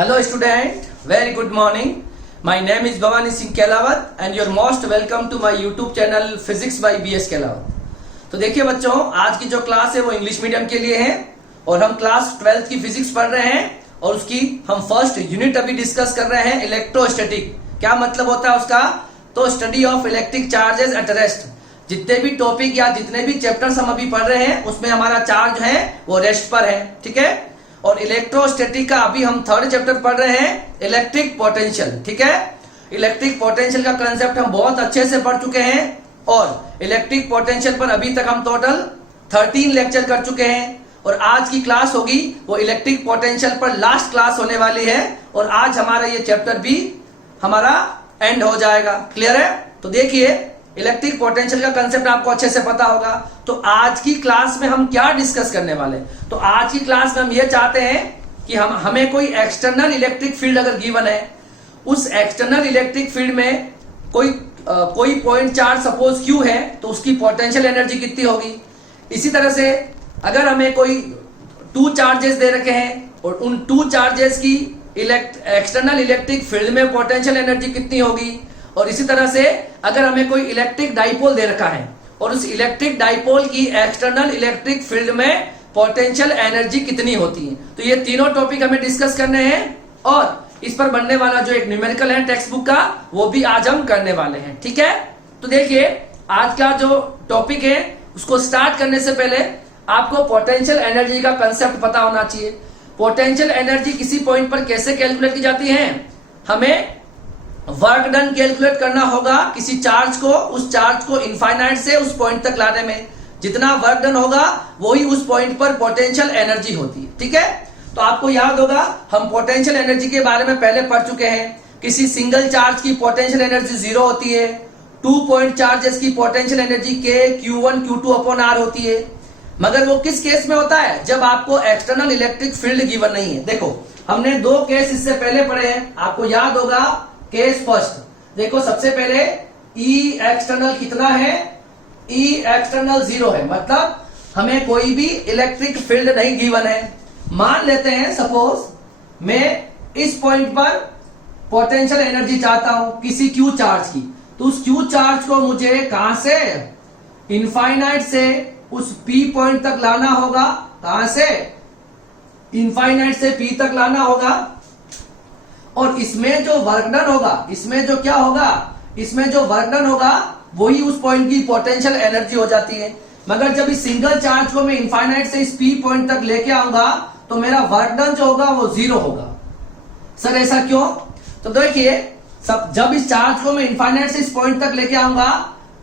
Hello student, very good morning. My name is Bhavani Singh Kelawat and you're most welcome to my YouTube channel Physics by BS Kelawat. तो देखिए बच्चों, आज की जो class है वो इंग्लिश मीडियम के लिए है और हम क्लास 12th की फिजिक्स पढ़ रहे हैं और उसकी हम फर्स्ट यूनिट अभी डिस्कस कर रहे हैं इलेक्ट्रोस्टैटिक। क्या मतलब होता है उसका? तो study of electric charges at rest. जितने भी टॉपिक या जितने भी चैप्टर्स हम अभी पढ़ रहे हैं उसमें हमारा चार्ज है वो रेस्ट पर है, ठीक है। और इलेक्ट्रोस्टैटिक का अभी हम थर्ड चैप्टर पढ़ रहे हैं इलेक्ट्रिक पोटेंशियल, ठीक है। इलेक्ट्रिक पोटेंशियल का कंसेप्ट हम बहुत अच्छे से पढ़ चुके हैं और इलेक्ट्रिक पोटेंशियल पर अभी तक हम टोटल 13 लेक्चर कर चुके हैं और आज की क्लास होगी वो इलेक्ट्रिक पोटेंशियल पर लास्ट क्लास होने वाली है और आज हमारा ये चैप्टर भी हमारा एंड हो जाएगा। क्लियर है? तो देखिए, इलेक्ट्रिक पोटेंशियल का कंसेप्ट आपको अच्छे से पता होगा। तो आज की क्लास में हम क्या डिस्कस करने वाले? तो आज की क्लास में हम ये चाहते हैं कि हमें कोई एक्सटर्नल इलेक्ट्रिक फील्ड अगर गिवन है, उस एक्सटर्नल इलेक्ट्रिक फील्ड में कोई पॉइंट चार्ज सपोज क्यू है तो उसकी पोटेंशियल एनर्जी कितनी होगी। इसी तरह से अगर हमें कोई 2 चार्जेस दे रखे हैं और उन 2 चार्जेस की एक्सटर्नल इलेक्ट्रिक फील्ड में पोटेंशियल एनर्जी कितनी होगी। और इसी तरह से अगर हमें कोई इलेक्ट्रिक डाइपोल दे रखा है और उस इलेक्ट्रिक डाइपोल की एक्सटर्नल इलेक्ट्रिक फील्ड में पोटेंशियल एनर्जी कितनी होती है। तो ये तीनों टॉपिक हमें डिस्कस करने हैं और इस पर बनने वाला जो एक न्यूमेरिकल है टेक्स्ट बुक का वो भी आज हम करने वाले हैं, ठीक है। तो देखिए, आज का जो टॉपिक है उसको स्टार्ट करने से पहले आपको पोटेंशियल एनर्जी का कंसेप्ट पता होना चाहिए। पोटेंशियल एनर्जी किसी पॉइंट पर कैसे कैलकुलेट की जाती है? हमें वर्क डन कैलकुलेट करना होगा किसी चार्ज को, उस चार्ज को इनफाइनाइट से उस पॉइंट तक लाने में जितना वर्क डन होगा वही उस पॉइंट पर पोटेंशियल एनर्जी होती है, ठीक है। तो आपको याद होगा हम पोटेंशियल एनर्जी के बारे में पहले पढ़ चुके हैं। किसी सिंगल चार्ज की पोटेंशियल एनर्जी 0 होती है। 2 पॉइंट चार्जेस की potential energy K Q1 Q2 upon R होती है। मगर वो किस केस में होता है? जब आपको एक्सटर्नल इलेक्ट्रिक फील्ड गिवन नहीं है। देखो, हमने 2 केस इससे पहले पढ़े हैं, आपको याद होगा। केस फर्स्ट, देखो सबसे पहले E एक्सटर्नल कितना है? E एक्सटर्नल 0 है, मतलब हमें कोई भी इलेक्ट्रिक फील्ड नहीं गिवन है। मान लेते हैं सपोज मैं इस पॉइंट पर पोटेंशियल एनर्जी चाहता हूं किसी Q चार्ज की, तो उस Q चार्ज को मुझे कहां से? इनफाइनाइट से उस P पॉइंट तक लाना होगा। कहां से? इनफाइनाइट से P तक लाना होगा। और इसमें जो वर्क डन होगा, इसमें जो क्या होगा, इसमें जो वर्क डन होगा वही उस पॉइंट की पोटेंशियल एनर्जी हो जाती है। मगर जब इस सिंगल चार्ज को मैं इनफाइनाइट से इस P पॉइंट तक लेके आऊंगा तो मेरा वर्क डन जो होगा वो 0 होगा। सर ऐसा क्यों? तो देखिए, जब इस चार्ज को मैं इनफाइनाइट से इस पॉइंट तक लेके आऊंगा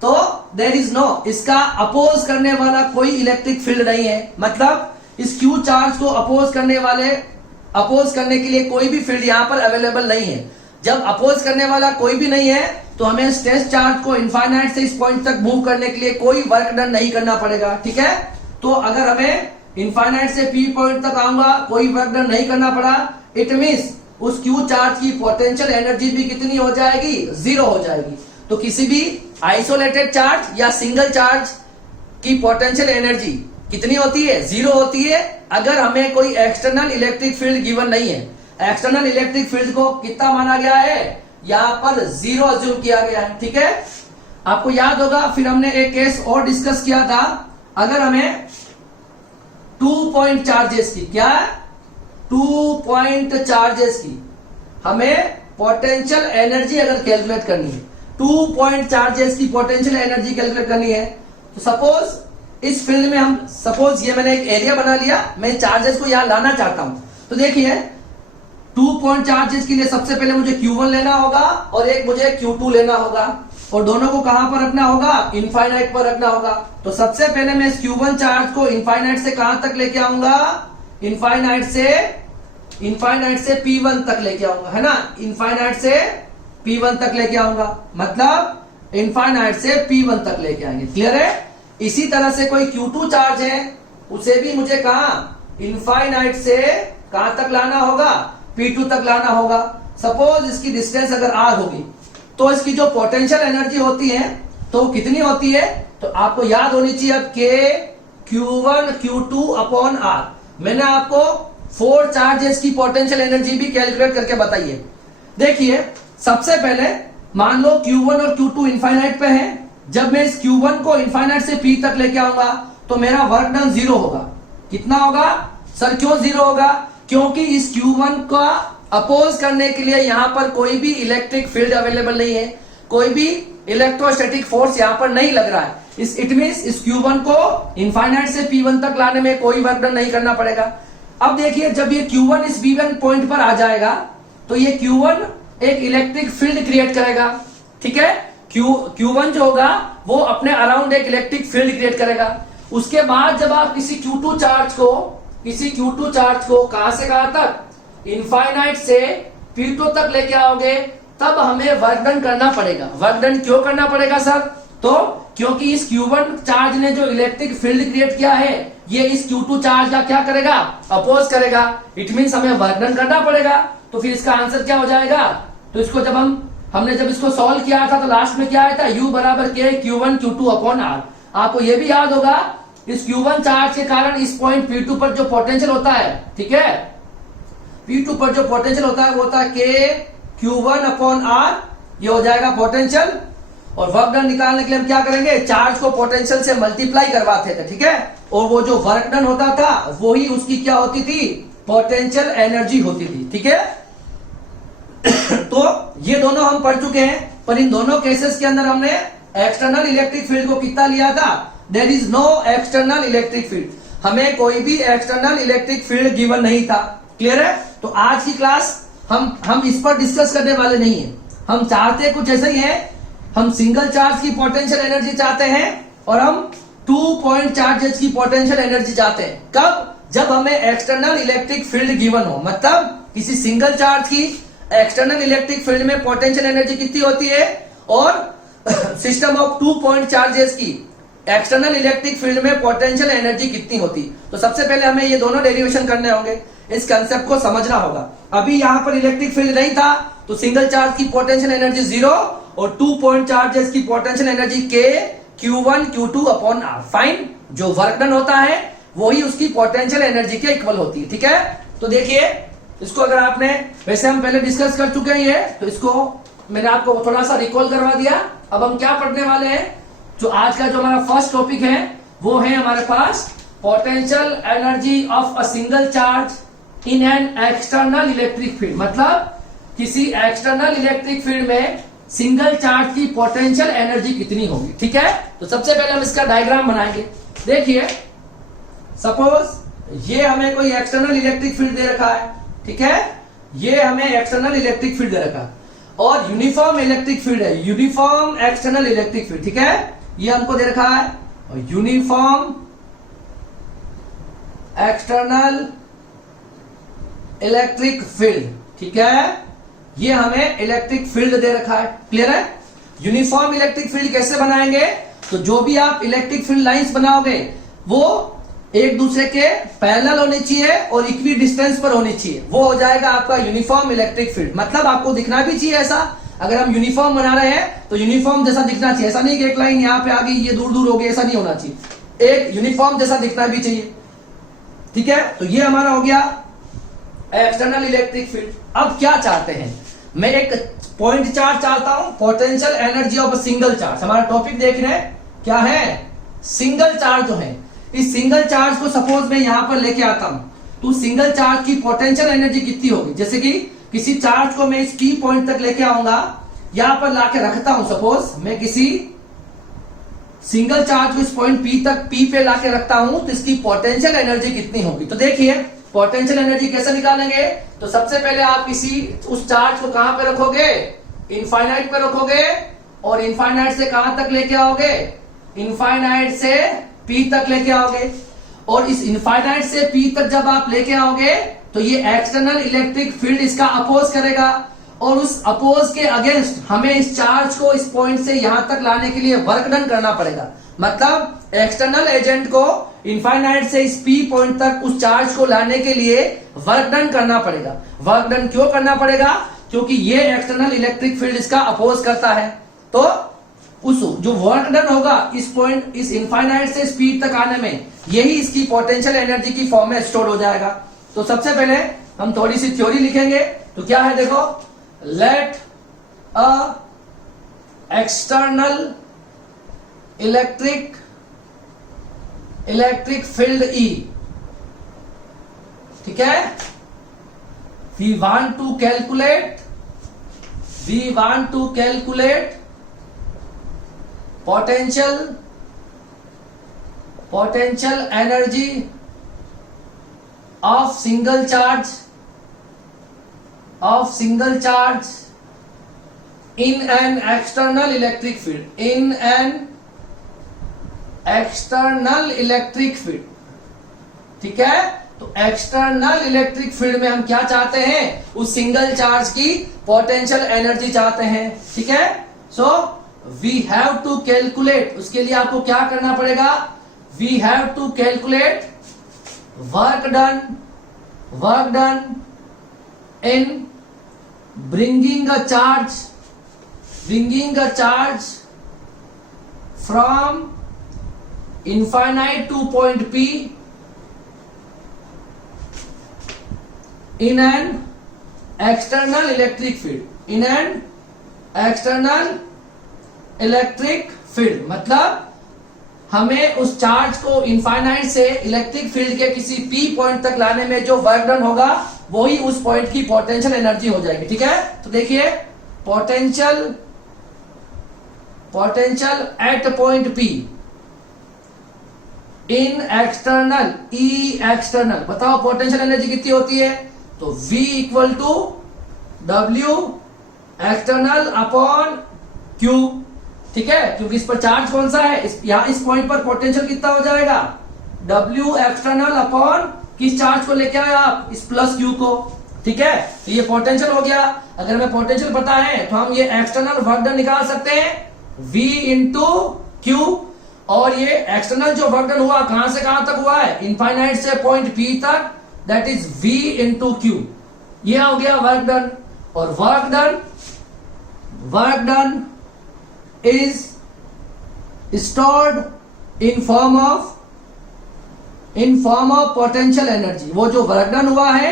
तो देयर इज नो, इसका अपोज करने वाला कोई इलेक्ट्रिक फील्ड नहीं है। मतलब इस Q चार्ज को अपोज करने के लिए कोई भी फील्ड यहां पर अवेलेबल नहीं है। जब अपोज करने वाला कोई भी नहीं है तो हमें स्ट्रेस चार्ज को इनफाइनाइट से इस पॉइंट तक मूव करने के लिए कोई वर्क डन नहीं करना पड़ेगा, ठीक है। तो अगर हमें इनफाइनाइट से P पॉइंट तक आऊंगा, कोई वर्क डन नहीं करना पड़ा, इट मींस उस Q चार्ज की पोटेंशियल एनर्जी भी कितनी हो जाएगी? 0 हो जाएगी। तो किसी भी आइसोलेटेड चार्ज या सिंगल चार्ज की पोटेंशियल एनर्जी कितनी होती है? 0 होती है अगर हमें कोई एक्सटर्नल इलेक्ट्रिक फील्ड गिवन नहीं है। एक्सटर्नल इलेक्ट्रिक फील्ड को कितना माना गया है? यहां पर 0 अज्यूम किया गया है, ठीक है। आपको याद होगा फिर हमने एक केस और डिस्कस किया था। अगर हमें 2 पॉइंट चार्जेस की, क्या 2 पॉइंट चार्जेस की हमें पोटेंशियल एनर्जी अगर कैलकुलेट करनी है, 2 पॉइंट चार्जेस की पोटेंशियल एनर्जी कैलकुलेट करनी है, तो सपोज इस फील्ड में हम सपोज ये मैंने एक एरिया बना लिया, मैं चार्जेस को यहां लाना चाहता हूं। तो देखिए 2 पॉइंट चार्जेस के लिए सबसे पहले मुझे Q1 लेना होगा और एक मुझे Q2 लेना होगा और दोनों को कहां पर रखना होगा? इनफाइनाइट पर रखना होगा। तो सबसे पहले मैं इस Q1 चार्ज को इनफाइनाइट से कहां तक लेके आऊंगा? इनफाइनाइट से P1 तक लेके आऊंगा, है ना। इनफाइनाइट से P1 तक लेके आऊंगा, मतलब इनफाइनाइट से P1 तक लेके आएंगे। क्लियर है? इसी तरह से कोई Q2 चार्ज है, उसे भी मुझे कहां? इनफाइनाइट से कहां तक लाना होगा? P2 तक लाना होगा। सपोज इसकी डिस्टेंस अगर R होगी तो इसकी जो पोटेंशियल एनर्जी होती है तो कितनी होती है? तो आपको याद होनी चाहिए अब K Q1 Q2 upon R। मैंने आपको 4 चार्जेस की पोटेंशियल एनर्जी भी कैलकुलेट करके बताइए। देखिए सबसे पहले मान लो Q1 और Q2 इनफाइनाइट पे है। जब मैं इस Q1 को इनफाइनाइट से P तक लेके आऊंगा तो मेरा वर्क डन 0 होगा। कितना होगा सर, क्यों 0 होगा? क्योंकि इस Q1 का अपोज करने के लिए यहां पर कोई भी इलेक्ट्रिक फील्ड अवेलेबल नहीं है, कोई भी इलेक्ट्रोस्टैटिक फोर्स यहां पर नहीं लग रहा है। इट मींस इस Q1 को इनफाइनाइट से P1 तक लाने में कोई वर्क डन नहीं करना पड़ेगा। अब देखिए जब ये Q1 इस V1 पॉइंट पर आ जाएगा तो ये Q1 एक इलेक्ट्रिक फील्ड क्रिएट करेगा। ठीक है, Q1 जो होगा वो अपने अराउंड एक इलेक्ट्रिक फील्ड क्रिएट करेगा। उसके बाद जब आप किसी Q2 चार्ज को कहां से कहां तक, इनफाइनाइट से P2 तक लेके आओगे, तब हमें वर्क डन करना पड़ेगा। वर्क डन क्यों करना पड़ेगा सर? तो क्योंकि इस Q1 चार्ज ने जो इलेक्ट्रिक फील्ड क्रिएट किया है ये इस Q2 चार्ज का क्या करेगा, अपोज करेगा। इट मींस हमें वर्क डन करना पड़ेगा। तो फिर इसका आंसर क्या हो जाएगा? तो इसको जब हमने जब इसको सॉल्व किया था तो लास्ट में क्या आया था, U बराबर K Q1 Q2 upon R। आपको ये भी याद होगा इस Q1 चार्ज के कारण इस पॉइंट P2 पर जो पोटेंशियल होता है, ठीक है, P2 पर जो पोटेंशियल होता है वो होता है K Q1 अपॉन R। ये हो जाएगा पोटेंशियल। और वर्क डन निकालने के लिए हम क्या करेंगे, चार्ज को पोटेंशियल से मल्टीप्लाई करवाते थे। ठीक है, और वो जो वर्क डन होता था वो ही उसकी क्या होती थी, पोटेंशियल एनर्जी होती थी। ठीक है तो ये दोनों हम पढ़ चुके हैं, पर इन दोनों केसेस के अंदर हमने एक्सटर्नल इलेक्ट्रिक फील्ड को कितना लिया था, there is no external electric field. हमें कोई भी एक्सटर्नल इलेक्ट्रिक फील्ड गिवन नहीं था। क्लियर है? तो आज की क्लास हम इस पर डिस्कस करने वाले नहीं है। हम चाहते कुछ ऐसा ही है, हम सिंगल चार्ज की पोटेंशियल एनर्जी चाहते हैं और हम 2 पॉइंट चार्जेस की पोटेंशियल एनर्जी चाहते हैं। कब? जब हमें एक्सटर्नल इलेक्ट्रिक फील्ड गिवन हो। मतलब किसी सिंगल चार्ज की एक्सटर्नल इलेक्ट्रिक फील्ड में पोटेंशियल एनर्जी कितनी होती है और सिस्टम ऑफ 2 पॉइंट चार्जेस की एक्सटर्नल इलेक्ट्रिक फील्ड में पोटेंशियल एनर्जी कितनी होती। तो सबसे पहले हमें ये दोनों डेरिवेशन करने होंगे, इस कंसेप्ट को समझना होगा। अभी यहां पर इलेक्ट्रिक फील्ड नहीं था तो सिंगल चार्ज की पोटेंशियल एनर्जी 0 और 2 पॉइंट चार्जेस की potential energy K Q1 Q2 upon R। Fine, जो वर्क डन होता है वही उसकी पोटेंशियल एनर्जी के इक्वल होती है। ठीक है, तो देखिए इसको अगर आपने, वैसे हम पहले डिस्कस कर चुके हैं ये, तो इसको मैंने आपको थोड़ा सा रिकॉल करवा दिया। अब हम क्या पढ़ने वाले हैं, जो आज का जो हमारा फर्स्ट टॉपिक है वो है हमारे पास potential energy of a single charge in an external electric field. मतलब किसी एक्सटर्नल इलेक्ट्रिक फील्ड में सिंगल चार्ज की पोटेंशियल एनर्जी कितनी होगी। ठीक है, तो सबसे पहले हम इसका डायग्राम बनाएंगे। देखिए सपोज ये हमें कोई एक्सटर्नल इलेक्ट्रिक फील्ड दे रखा है। ठीक है, ये हमें एक्सटर्नल इलेक्ट्रिक फील्ड दे रखा है और यूनिफॉर्म इलेक्ट्रिक फील्ड है, यूनिफॉर्म एक्सटर्नल इलेक्ट्रिक फील्ड। ठीक है, ये हमको दे रखा है और यूनिफॉर्म एक्सटर्नल इलेक्ट्रिक फील्ड। ठीक है, ये हमें इलेक्ट्रिक फील्ड दे रखा है। क्लियर है? यूनिफॉर्म इलेक्ट्रिक फील्ड कैसे बनाएंगे, तो जो भी आप इलेक्ट्रिक फील्ड लाइंस बनाओगे वो एक दूसरे के पैरेलल होनी चाहिए और इक्वी डिस्टेंस पर होनी चाहिए, वो हो जाएगा आपका यूनिफॉर्म इलेक्ट्रिक फील्ड। मतलब आपको दिखना भी चाहिए ऐसा, अगर हम यूनिफॉर्म बना रहे हैं तो यूनिफॉर्म जैसा दिखना चाहिए। ऐसा नहीं कि एक लाइन यहाँ पे आ गई ये दूर दूर हो गई, ऐसा नहीं होना चाहिए, एक यूनिफॉर्म जैसा दिखना भी चाहिए। ठीक है, तो ये हमारा हो गया एक्सटर्नल इलेक्ट्रिक फील्ड। अब क्या चाहते हैं, मैं एक पॉइंट चार्ज चाहता हूं, potential energy of a single charge. हमारा टॉपिक देख रहे हैं क्या है, सिंगल चार्ज जो है। इस सिंगल चार्ज को सपोज मैं यहां पर लेके आता हूं तो सिंगल चार्ज की पोटेंशियल एनर्जी कितनी होगी। जैसे कि किसी चार्ज को मैं इस P पॉइंट तक लेके आऊंगा, यहां पर लाके रखता हूं, सपोज मैं किसी सिंगल चार्ज को इस पॉइंट P पे लाके रखता हूं तो इसकी पोटेंशियल एनर्जी कितनी होगी। तो देखिए पोटेंशियल एनर्जी कैसे निकालेंगे, तो सबसे पहले आप किसी उस चार्ज को कहां पे रखोगे, इनफाइनाइट पे रखोगे और इनफाइनाइट से कहां तक लेके आओगे, इनफाइनाइट से P तक लेके आओगे। और इस इनफाइनाइट से P तक जब आप लेके आओगे तो ये एक्सटर्नल इलेक्ट्रिक फील्ड इसका अपोज करेगा और उस अपोज के अगेंस्ट हमें इस चार्ज को इस पॉइंट से यहां तक लाने के लिए वर्क डन करना पड़ेगा। मतलब एक्सटर्नल एजेंट को इनफाइनाइट से इस P पॉइंट तक उस चार्ज को लाने के लिए वर्क डन करना पड़ेगा। वर्क डन क्यों करना पड़ेगा, क्योंकि ये एक्सटर्नल इलेक्ट्रिक फील्ड इसका अपोज करता है। तो उस जो वर्क डन होगा इस पॉइंट, इस इनफाइनाइट से स्पीड तक आने में, यही इसकी पोटेंशियल एनर्जी की फॉर्म में स्टोर हो जाएगा। तो सबसे पहले हम थोड़ी सी थ्योरी लिखेंगे। तो क्या है देखो, let a external electric field E, ठीक है, we want to calculate potential energy of single charge in an external electric field, ठीक है। तो एक्सटर्नल इलेक्ट्रिक फील्ड में हम क्या चाहते हैं, उस सिंगल चार्ज की पोटेंशियल एनर्जी चाहते हैं, ठीक है। So we have to calculate, उसके लिए आपको क्या करना पड़ेगा, we have to calculate work done in bringing a charge from infinite to point P in an external electric field, मतलब हमें उस चार्ज को इनफाइनाइट से इलेक्ट्रिक फील्ड के किसी P पॉइंट तक लाने में जो वर्क डन होगा वही उस पॉइंट की पोटेंशियल एनर्जी हो जाएगी, ठीक है। तो देखिए, potential at point P in external external, बताओ पोटेंशियल एनर्जी कितनी होती है, तो V equal to W external upon Q, ठीक है, क्योंकि इस पर चार्ज कौन सा है, इस पॉइंट पर पोटेंशियल कितना हो जाएगा, W एक्सटर्नल अपॉन किस चार्ज को लेके आए आप, इस प्लस Q को, ठीक है। तो ये पोटेंशियल हो गया। अगर हमें पोटेंशियल पता है तो हम ये एक्सटर्नल वर्क डन निकाल सकते हैं, V इंटू Q, और ये एक्सटर्नल जो वर्क डन हुआ कहां से कहां तक हुआ है, इनफाइनाइट से पॉइंट P तक, that is V into Q। ये हो गया वर्क डन। और work done is stored in form of potential energy. वो जो वर्क डन हुआ है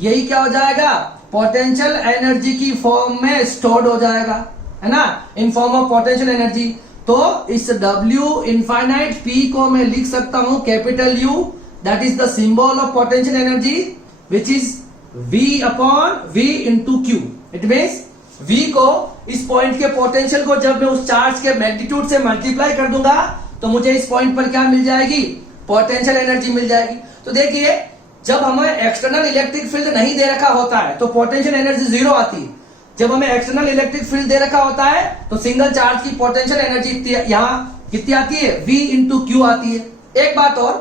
यही क्या हो जाएगा, पोटेंशियल एनर्जी की फॉर्म में स्टोर्ड हो जाएगा, है ना, in form of potential energy. तो इस W इनफाइनाइट P को मैं लिख सकता हूं capital U, that is the symbol of potential energy which is V upon V into Q। It means V को, इस पॉइंट के पोटेंशियल को जब मैं उस चार्ज के मैग्नीट्यूड से मल्टीप्लाई कर दूंगा तो मुझे इस पॉइंट पर क्या मिल जाएगी, पोटेंशियल एनर्जी मिल जाएगी। तो देखिए, जब हमें एक्सटर्नल इलेक्ट्रिक फील्ड नहीं दे रखा होता है तो पोटेंशियल एनर्जी जीरो आती है। जब हमें एक्सटर्नल इलेक्ट्रिक फील्ड दे रखा होता है तो सिंगल चार्ज की पोटेंशियल एनर्जी यहाँ कितनी आती है, V इंटू Q आती है। एक बात और,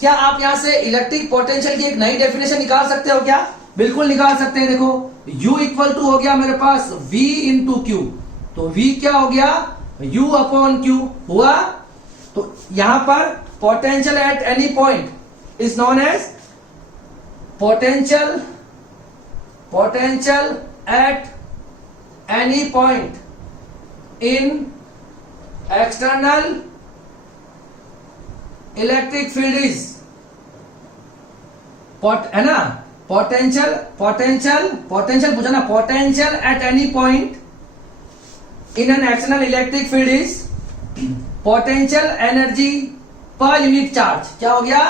क्या आप यहाँ से इलेक्ट्रिक पोटेंशियल की एक नई डेफिनेशन निकाल सकते हो क्या, बिल्कुल निकाल सकते हैं। देखो, U इक्वल टू हो गया मेरे पास V इंटू Q, तो V क्या हो गया, U अपॉन Q हुआ। तो यहां पर potential at any point is known as potential at any point in external electric field is, है ना, पोटेंशियल पूछा ना, potential at any point in an external electric field is potential energy per unit charge. क्या हो गया,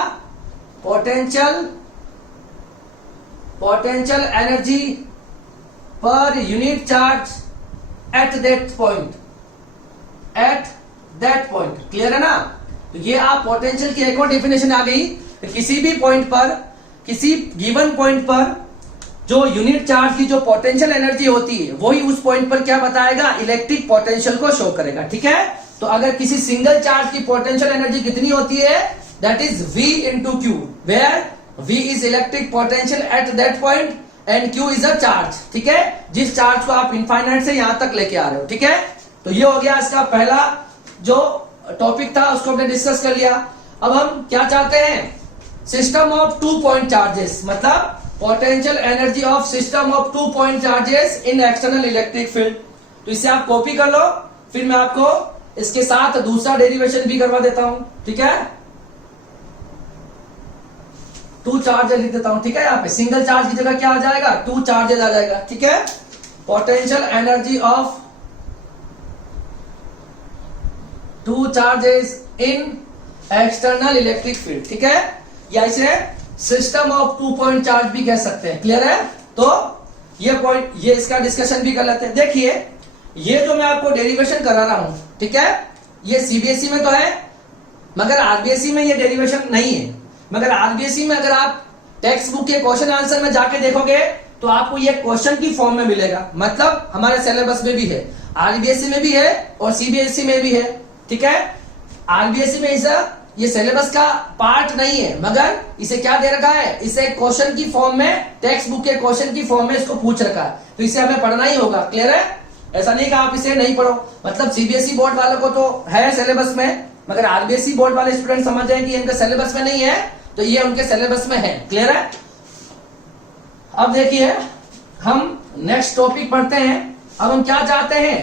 potential energy per unit charge at that point. Clear है ना। तो ये आप पोटेंशियल की एक और डेफिनेशन आ गई, किसी भी पॉइंट पर, किसी गिवन पॉइंट पर जो यूनिट चार्ज की जो पोटेंशियल एनर्जी होती है वही उस पॉइंट पर क्या बताएगा, इलेक्ट्रिक पोटेंशियल को शो करेगा, ठीक है। तो अगर किसी सिंगल चार्ज की पोटेंशियल एनर्जी कितनी होती है, that is V into Q, where V is electric potential at that point and Q is a charge, ठीक है, जिस चार्ज को आप इनफाइनाइट से यहां तक लेके आ रहे हो, ठीक है। तो ये हो गया इसका पहला जो टॉपिक था, उसको हमने डिस्कस कर लिया। अब हम क्या चाहते हैं, सिस्टम ऑफ 2 पॉइंट चार्जेस, मतलब potential energy of system of 2 point charges in external electric field. तो इसे आप कॉपी कर लो, फिर मैं आपको इसके साथ दूसरा डेरिवेशन भी करवा देता हूं, ठीक है। टू चार्जेस लिख देता हूं, ठीक है। यहाँ पे सिंगल चार्ज की जगह क्या आ जाएगा, टू चार्जेस आ जाएगा, ठीक है। Potential energy of two charges in external electric field, ठीक है। या इसे system of two point charge भी कह सकते हैं, क्लियर है। तो ये पॉइंट, ये इसका डिस्कशन भी कर लेते हैं। देखिए ये जो मैं आपको डेरिवेशन करा रहा हूं, ठीक है, ये सीबीएसई में तो है मगर आरबीएसई में ये डेरिवेशन नहीं है। मगर आरबीएसई में अगर आप टेक्स्ट बुक के क्वेश्चन आंसर में जाके देखोगे तो आपको ये क्वेश्चन की फॉर्म में मिलेगा। मतलब हमारे सिलेबस में भी है, आरबीएसई में भी है और सीबीएसई में भी है, ठीक है। आरबीएसई में ऐसा ये सिलेबस का पार्ट नहीं है मगर इसे क्या दे रखा है, इसे क्वेश्चन की फॉर्म में, टेक्स्ट बुक के क्वेश्चन की फॉर्म में इसको पूछ रखा है, तो इसे हमें पढ़ना ही होगा, क्लियर है। ऐसा नहीं कि आप इसे नहीं पढ़ो। मतलब सीबीएसई बोर्ड वालों को तो है सिलेबस में मगर आरबीएसई बोर्ड वाले स्टूडेंट समझ जाए कि इनके सिलेबस में नहीं है तो ये उनके सिलेबस में है, क्लियर है। अब देखिए हम नेक्स्ट टॉपिक पढ़ते हैं। अब हम क्या चाहते हैं,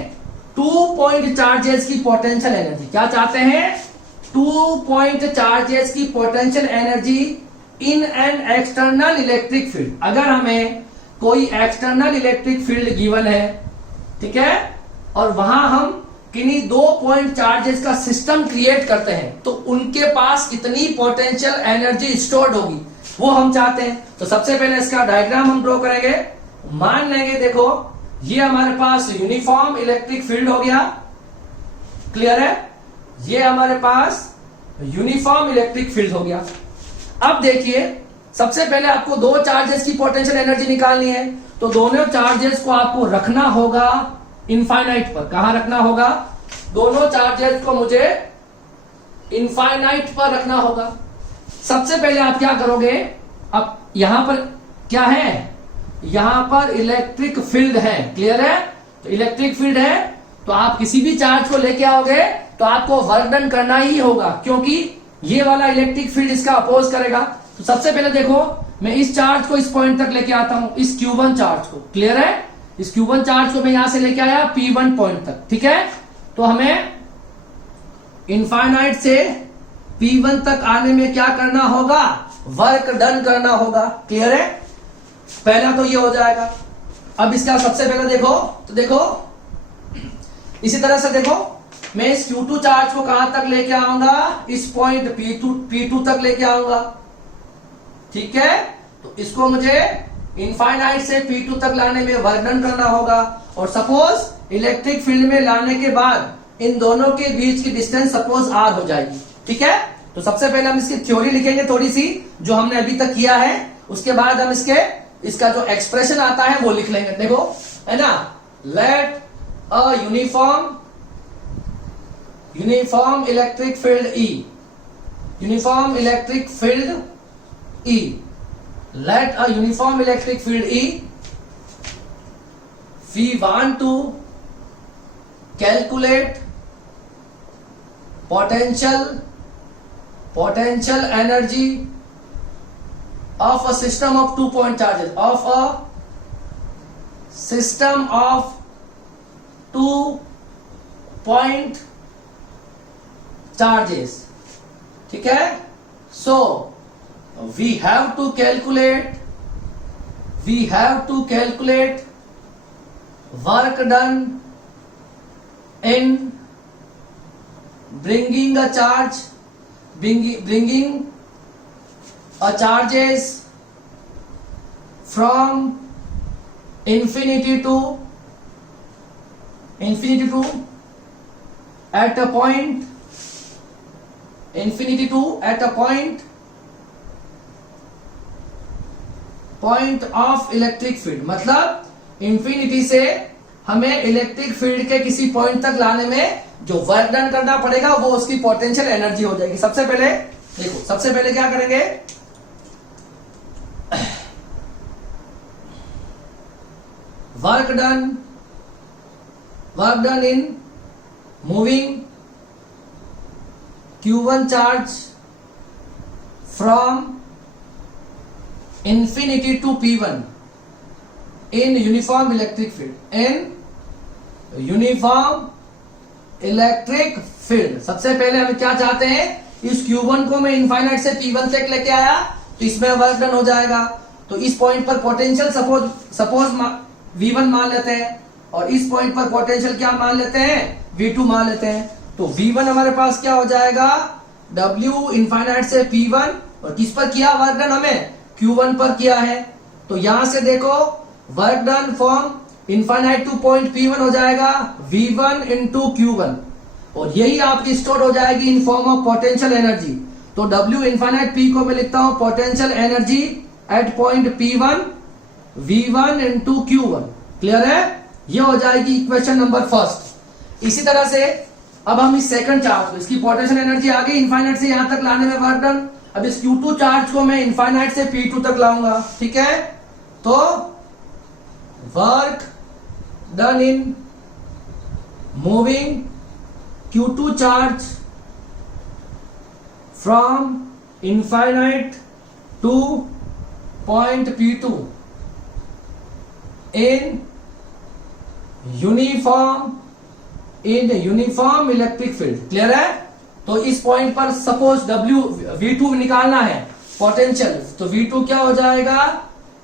टू पॉइंट चार्जेस की पोटेंशियल एनर्जी। क्या चाहते हैं, टू पॉइंट चार्जेस की potential energy in an external electric field. अगर हमें कोई एक्सटर्नल इलेक्ट्रिक फील्ड गिवन है, ठीक है, और वहां हम किन्हीं दो पॉइंट चार्जेस का सिस्टम क्रिएट करते हैं तो उनके पास कितनी पोटेंशियल एनर्जी स्टोर्ड होगी वो हम चाहते हैं। तो सबसे पहले इसका डायग्राम हम ड्रॉ करेंगे। मान लेंगे, देखो ये हमारे पास यूनिफॉर्म इलेक्ट्रिक फील्ड हो गया, क्लियर है। ये हमारे पास यूनिफॉर्म इलेक्ट्रिक फील्ड हो गया। अब देखिए सबसे पहले आपको दो चार्जेस की पोटेंशियल एनर्जी निकालनी है तो दोनों चार्जेस को आपको रखना होगा इनफाइनाइट पर। कहां रखना होगा, दोनों चार्जेस को मुझे इनफाइनाइट पर रखना होगा। सबसे पहले आप क्या करोगे, अब यहां पर क्या है, यहां पर इलेक्ट्रिक फील्ड है, क्लियर है। तो इलेक्ट्रिक फील्ड है तो आप किसी भी चार्ज को लेके आओगे तो आपको वर्क डन करना ही होगा क्योंकि ये वाला इलेक्ट्रिक फील्ड इसका अपोज करेगा। तो सबसे पहले देखो मैं इस चार्ज को इस पॉइंट तक लेके आता हूं, इस Q1 चार्ज को, क्लियर है। इस Q1 चार्ज को मैं यहां से लेके आया P1 पॉइंट तक, ठीक है। तो हमें इनफाइनाइट से P1 तक आने में क्या करना होगा, वर्क डन करना होगा, क्लियर है। पहला तो ये हो जाएगा। अब इसका सबसे पहले देखो, तो देखो इसी तरह से देखो मैं इस Q2 चार्ज को कहां तक लेके आऊंगा, इस पॉइंट P2 तक लेके आऊंगा, ठीक है। तो इसको मुझे इनफाइनाइट से P2 तक लाने में वर्क डन करना होगा। और सपोज इलेक्ट्रिक फील्ड में लाने के बाद इन दोनों के बीच की डिस्टेंस सपोज R हो जाएगी, ठीक है। तो सबसे पहले हम इसकी थ्योरी लिखेंगे थोड़ी सी जो हमने अभी तक किया है, उसके बाद हम इसका जो एक्सप्रेशन आता है वो लिख लेंगे। देखो है ना, let a uniform electric field E, uniform electric field E, let a uniform electric field E, we want to calculate potential energy of a system of 2 point charges, of a system of 2 point charges, ठीक है। So we have to calculate work done in bringing a charges from infinity to at a point point of electric field. मतलब infinity से हमें electric field के किसी point तक लाने में जो वर्क डन करना पड़ेगा वो उसकी पोटेंशियल एनर्जी हो जाएगी। सबसे पहले देखो, सबसे पहले क्या करेंगे, work done in moving Q1 charge from infinity to P1 in uniform electric field। सबसे पहले हम क्या चाहते हैं, इस Q1 को मैं इनफाइनाइट से P1 तक लेके आया तो इसमें वर्क डन हो जाएगा। तो इस पॉइंट पर पोटेंशियल सपोज V1 मान लेते हैं, और इस पॉइंट पर पोटेंशियल क्या मान लेते हैं, V2 मान लेते हैं। तो V1 हमारे पास क्या हो जाएगा, W इनफाइनाइट से P1, और किस पर किया वर्क डन, हमें Q1 पर किया है। तो यहां से देखो work done from infinite two point P1 हो जाएगा V1 इंटू Q1, और यही आपकी स्टोर हो जाएगी in form of potential energy. तो W इनफाइनाइट P को मैं लिखता हूं potential energy at point P1 V1 into Q1। Clear है, ये हो जाएगी इक्वेशन नंबर फर्स्ट। इसी तरह से अब हम इस सेकंड चार्ज को, इसकी पोटेंशियल एनर्जी आ गई इनफाइनाइट से यहां तक लाने में वर्क डन। अब इस Q2 चार्ज को मैं इनफाइनाइट से P2 तक लाऊंगा, ठीक है। तो work done in moving Q2 charge from infinite two point P2 in uniform electric field. Clear है। तो इस पॉइंट पर सपोज V2 निकालना है पोटेंशियल, तो V2 क्या हो जाएगा,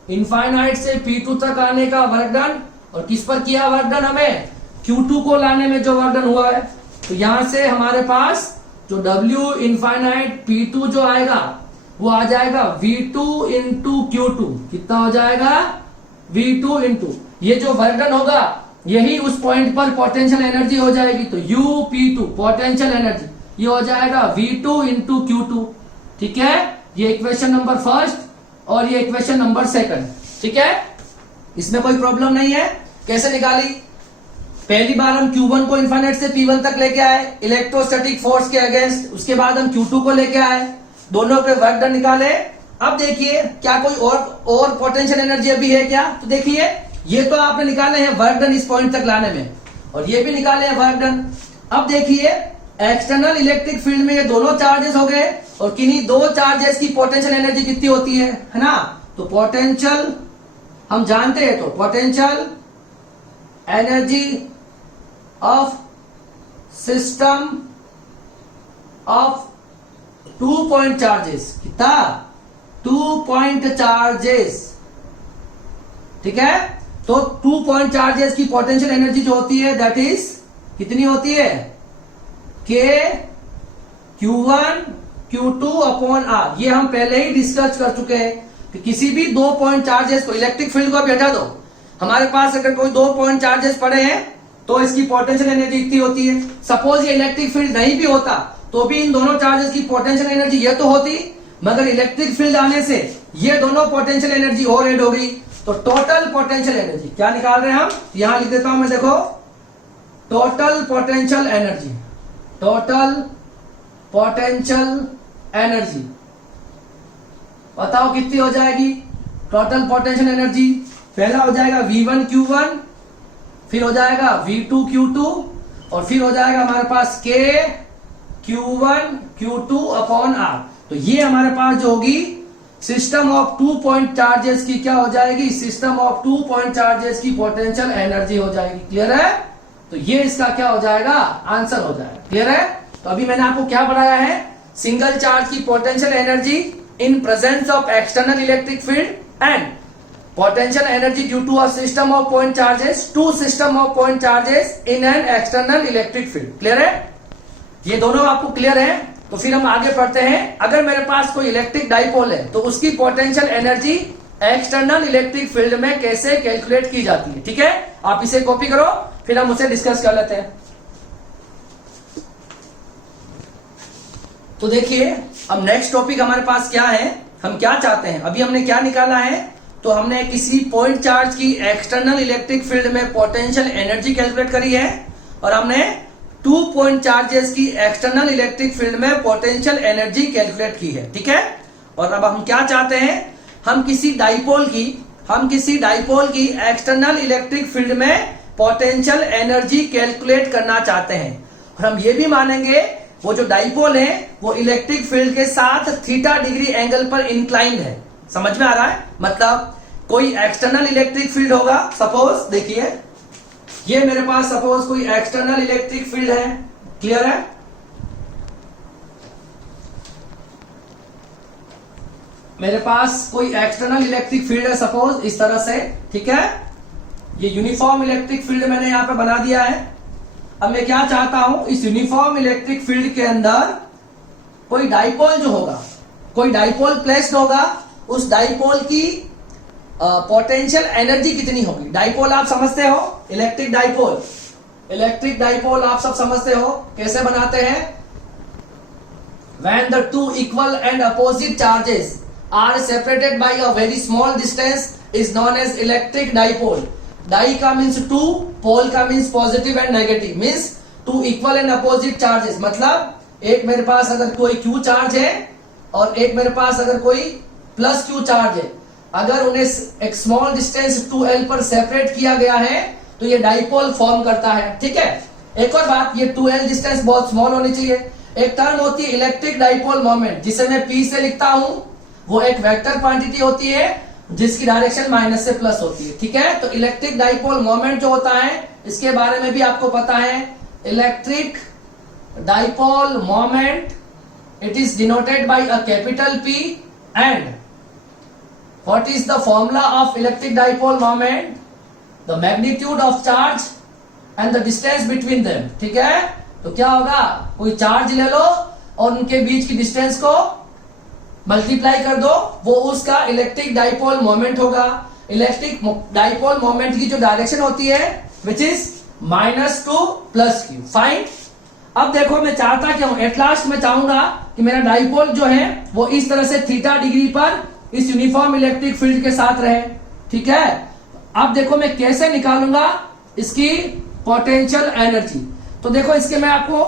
इनफाइनाइट से P2 तक आने का वर्क डन, और किस पर किया वर्क डन, हमें Q2 को लाने में जो वर्क डन हुआ है। तो यहां से हमारे पास जो W इनफाइनाइट P2 जो आएगा वो आ जाएगा V2 इंटू Q2। कितना हो जाएगा, V2 इंटू ये जो वर्क डन होगा यही उस पॉइंट पर पोटेंशियल एनर्जी हो जाएगी। तो UP2 पोटेंशियल एनर्जी, ये हो जाएगा V2 इंटू Q2। ठीक है, ये इक्वेशन नंबर फर्स्ट और ये इक्वेशन नंबर सेकंड। ठीक है, इसमें कोई प्रॉब्लम नहीं है। कैसे निकाली, पहली बार हम Q1 को इनफाइनाइट से P1 तक लेके आए इलेक्ट्रोस्टैटिक फोर्स के अगेंस्ट, उसके बाद हम Q2 को लेके आए, दोनों के वर्क डन निकाले। अब देखिए क्या कोई और पोटेंशियल एनर्जी अभी है क्या, तो देखिए ये तो आपने निकाले हैं वर्क डन इस पॉइंट तक लाने में, और ये भी निकाले हैं वर्क डन। अब देखिए एक्सटर्नल इलेक्ट्रिक फील्ड में ये दोनों चार्जेस हो गए, और किन्हीं दो चार्जेस की पोटेंशियल एनर्जी कितनी होती है ना। तो पोटेंशियल हम जानते हैं, तो potential energy of system of 2 point charges, कितना, 2 पॉइंट चार्जेस। ठीक है, तो 2 पॉइंट चार्जेस की पोटेंशियल एनर्जी जो होती है दैट इज कितनी होती है, K Q1 Q2 upon R। ये हम पहले ही डिस्कस कर चुके हैं कि किसी भी 2 पॉइंट चार्जेस को, इलेक्ट्रिक फील्ड को भी हटा दो, हमारे पास अगर कोई 2 पॉइंट चार्जेस पड़े हैं तो इसकी पोटेंशियल एनर्जी इतनी होती है। सपोज ये इलेक्ट्रिक फील्ड नहीं भी होता तो भी इन दोनों चार्जेस की पोटेंशियल एनर्जी ये तो होती, मगर इलेक्ट्रिक फील्ड आने से ये दोनों पोटेंशियल एनर्जी और ऐड हो गई। तो टोटल पोटेंशियल एनर्जी क्या निकाल रहे हैं हम, यहां लिख देता हूं मैं, देखो total potential energy, total potential energy बताओ कितनी हो जाएगी। टोटल पोटेंशियल एनर्जी पहला हो जाएगा V1 Q1, फिर हो जाएगा V2 Q2, और फिर हो जाएगा हमारे पास K Q1 Q2 upon R। तो ये हमारे पास जो होगी सिस्टम ऑफ 2 पॉइंट चार्जेस की क्या हो जाएगी, सिस्टम ऑफ 2 पॉइंट चार्जेस की पोटेंशियल एनर्जी हो जाएगी। क्लियर है, तो ये इसका क्या हो जाएगा, आंसर हो जाएगा। क्लियर है, तो अभी मैंने आपको क्या पढ़ाया है, सिंगल चार्ज की potential energy in presence of external electric field and potential energy due to a system of point charges to system of point charges in an external electric field. Clear है, ये दोनों आपको clear है। तो फिर हम आगे पढ़ते हैं, अगर मेरे पास कोई इलेक्ट्रिक डाइपोल है तो उसकी potential energy external electric field में कैसे कैलकुलेट की जाती है। ठीक है, आप इसे कॉपी करो, फिर हम उसे डिस्कस कर लेते हैं। तो देखिए अब नेक्स्ट टॉपिक हमारे पास क्या है, हम क्या चाहते हैं। अभी हमने क्या निकाला है, तो हमने किसी पॉइंट चार्ज की एक्सटर्नल इलेक्ट्रिक फील्ड में पोटेंशियल एनर्जी कैलकुलेट करी है, और हमने 2 पॉइंट चार्जेस की एक्सटर्नल इलेक्ट्रिक फील्ड में पोटेंशियल एनर्जी कैलकुलेट की है। ठीक है, और अब हम क्या चाहते हैं, हम किसी डाइपोल की एक्सटर्नल इलेक्ट्रिक फील्ड में पोटेंशियल एनर्जी कैलकुलेट करना चाहते हैं, और हम ये भी मानेंगे वो जो डाइपोल है वो इलेक्ट्रिक फील्ड के साथ थीटा डिग्री एंगल पर इंक्लाइंड है। समझ में आ रहा है, मतलब कोई एक्सटर्नल इलेक्ट्रिक फील्ड होगा, सपोज देखिए ये मेरे पास सपोज कोई एक्सटर्नल इलेक्ट्रिक फील्ड है। क्लियर है, मेरे पास कोई एक्सटर्नल इलेक्ट्रिक फील्ड है सपोज इस तरह से, ठीक है, ये यूनिफॉर्म इलेक्ट्रिक फील्ड मैंने यहां पे बना दिया है। अब मैं क्या चाहता हूं, इस यूनिफॉर्म इलेक्ट्रिक फील्ड के अंदर कोई डाइपोल जो होगा, कोई डाइपोल प्लेस्ड होगा, उस डाइपोल की पोटेंशियल एनर्जी कितनी होगी। डाइपोल आप समझते हो, इलेक्ट्रिक डाइपोल, इलेक्ट्रिक डाइपोल आप सब समझते हो कैसे बनाते हैं। When the two equal and opposite charges are separated by a very small distance is known as electric dipole. Di का means two, pole का means positive and negative, means two equal and opposite charges। मतलब एक मेरे पास अगर कोई Q charge है और एक मेरे पास अगर कोई प्लस Q चार्ज है, अगर उन्हें एक स्मॉल डिस्टेंस 2L पर सेपरेट किया गया है तो ये डाइपोल फॉर्म करता है, ठीक है। एक और बात, ये 2L डिस्टेंस बहुत स्मॉल होनी चाहिए। एक टर्म होती है इलेक्ट्रिक डाइपोल मोमेंट, जिसे मैं P से लिखता हूं, वो एक वेक्टर क्वांटिटी होती है जिसकी डायरेक्शन माइनस से प्लस होती है, ठीक है। तो इलेक्ट्रिक डाइपोल मोमेंट जो होता है इसके बारे में भी आपको पता है। Electric dipole moment, it is denoted by a capital P and what is the formula of electric dipole moment, the magnitude of charge and the distance between them, ठीक है। तो क्या होगा, कोई चार्ज ले लो और उनके बीच की डिस्टेंस को मल्टीप्लाई कर दो, वो उसका इलेक्ट्रिक डाइपोल मोमेंट होगा। इलेक्ट्रिक डाइपोल मोमेंट की जो डायरेक्शन होती है which is minus two plus Q, fine. अब देखो मैं चाहता क्या हूं, एट लास्ट मैं चाहूंगा कि मेरा डाइपोल जो है वो इस तरह से थीटा डिग्री पर इस यूनिफॉर्म इलेक्ट्रिक फील्ड के साथ रहे, ठीक है। अब देखो मैं कैसे निकालूंगा इसकी पोटेंशियल एनर्जी। तो देखो इसके मैं आपको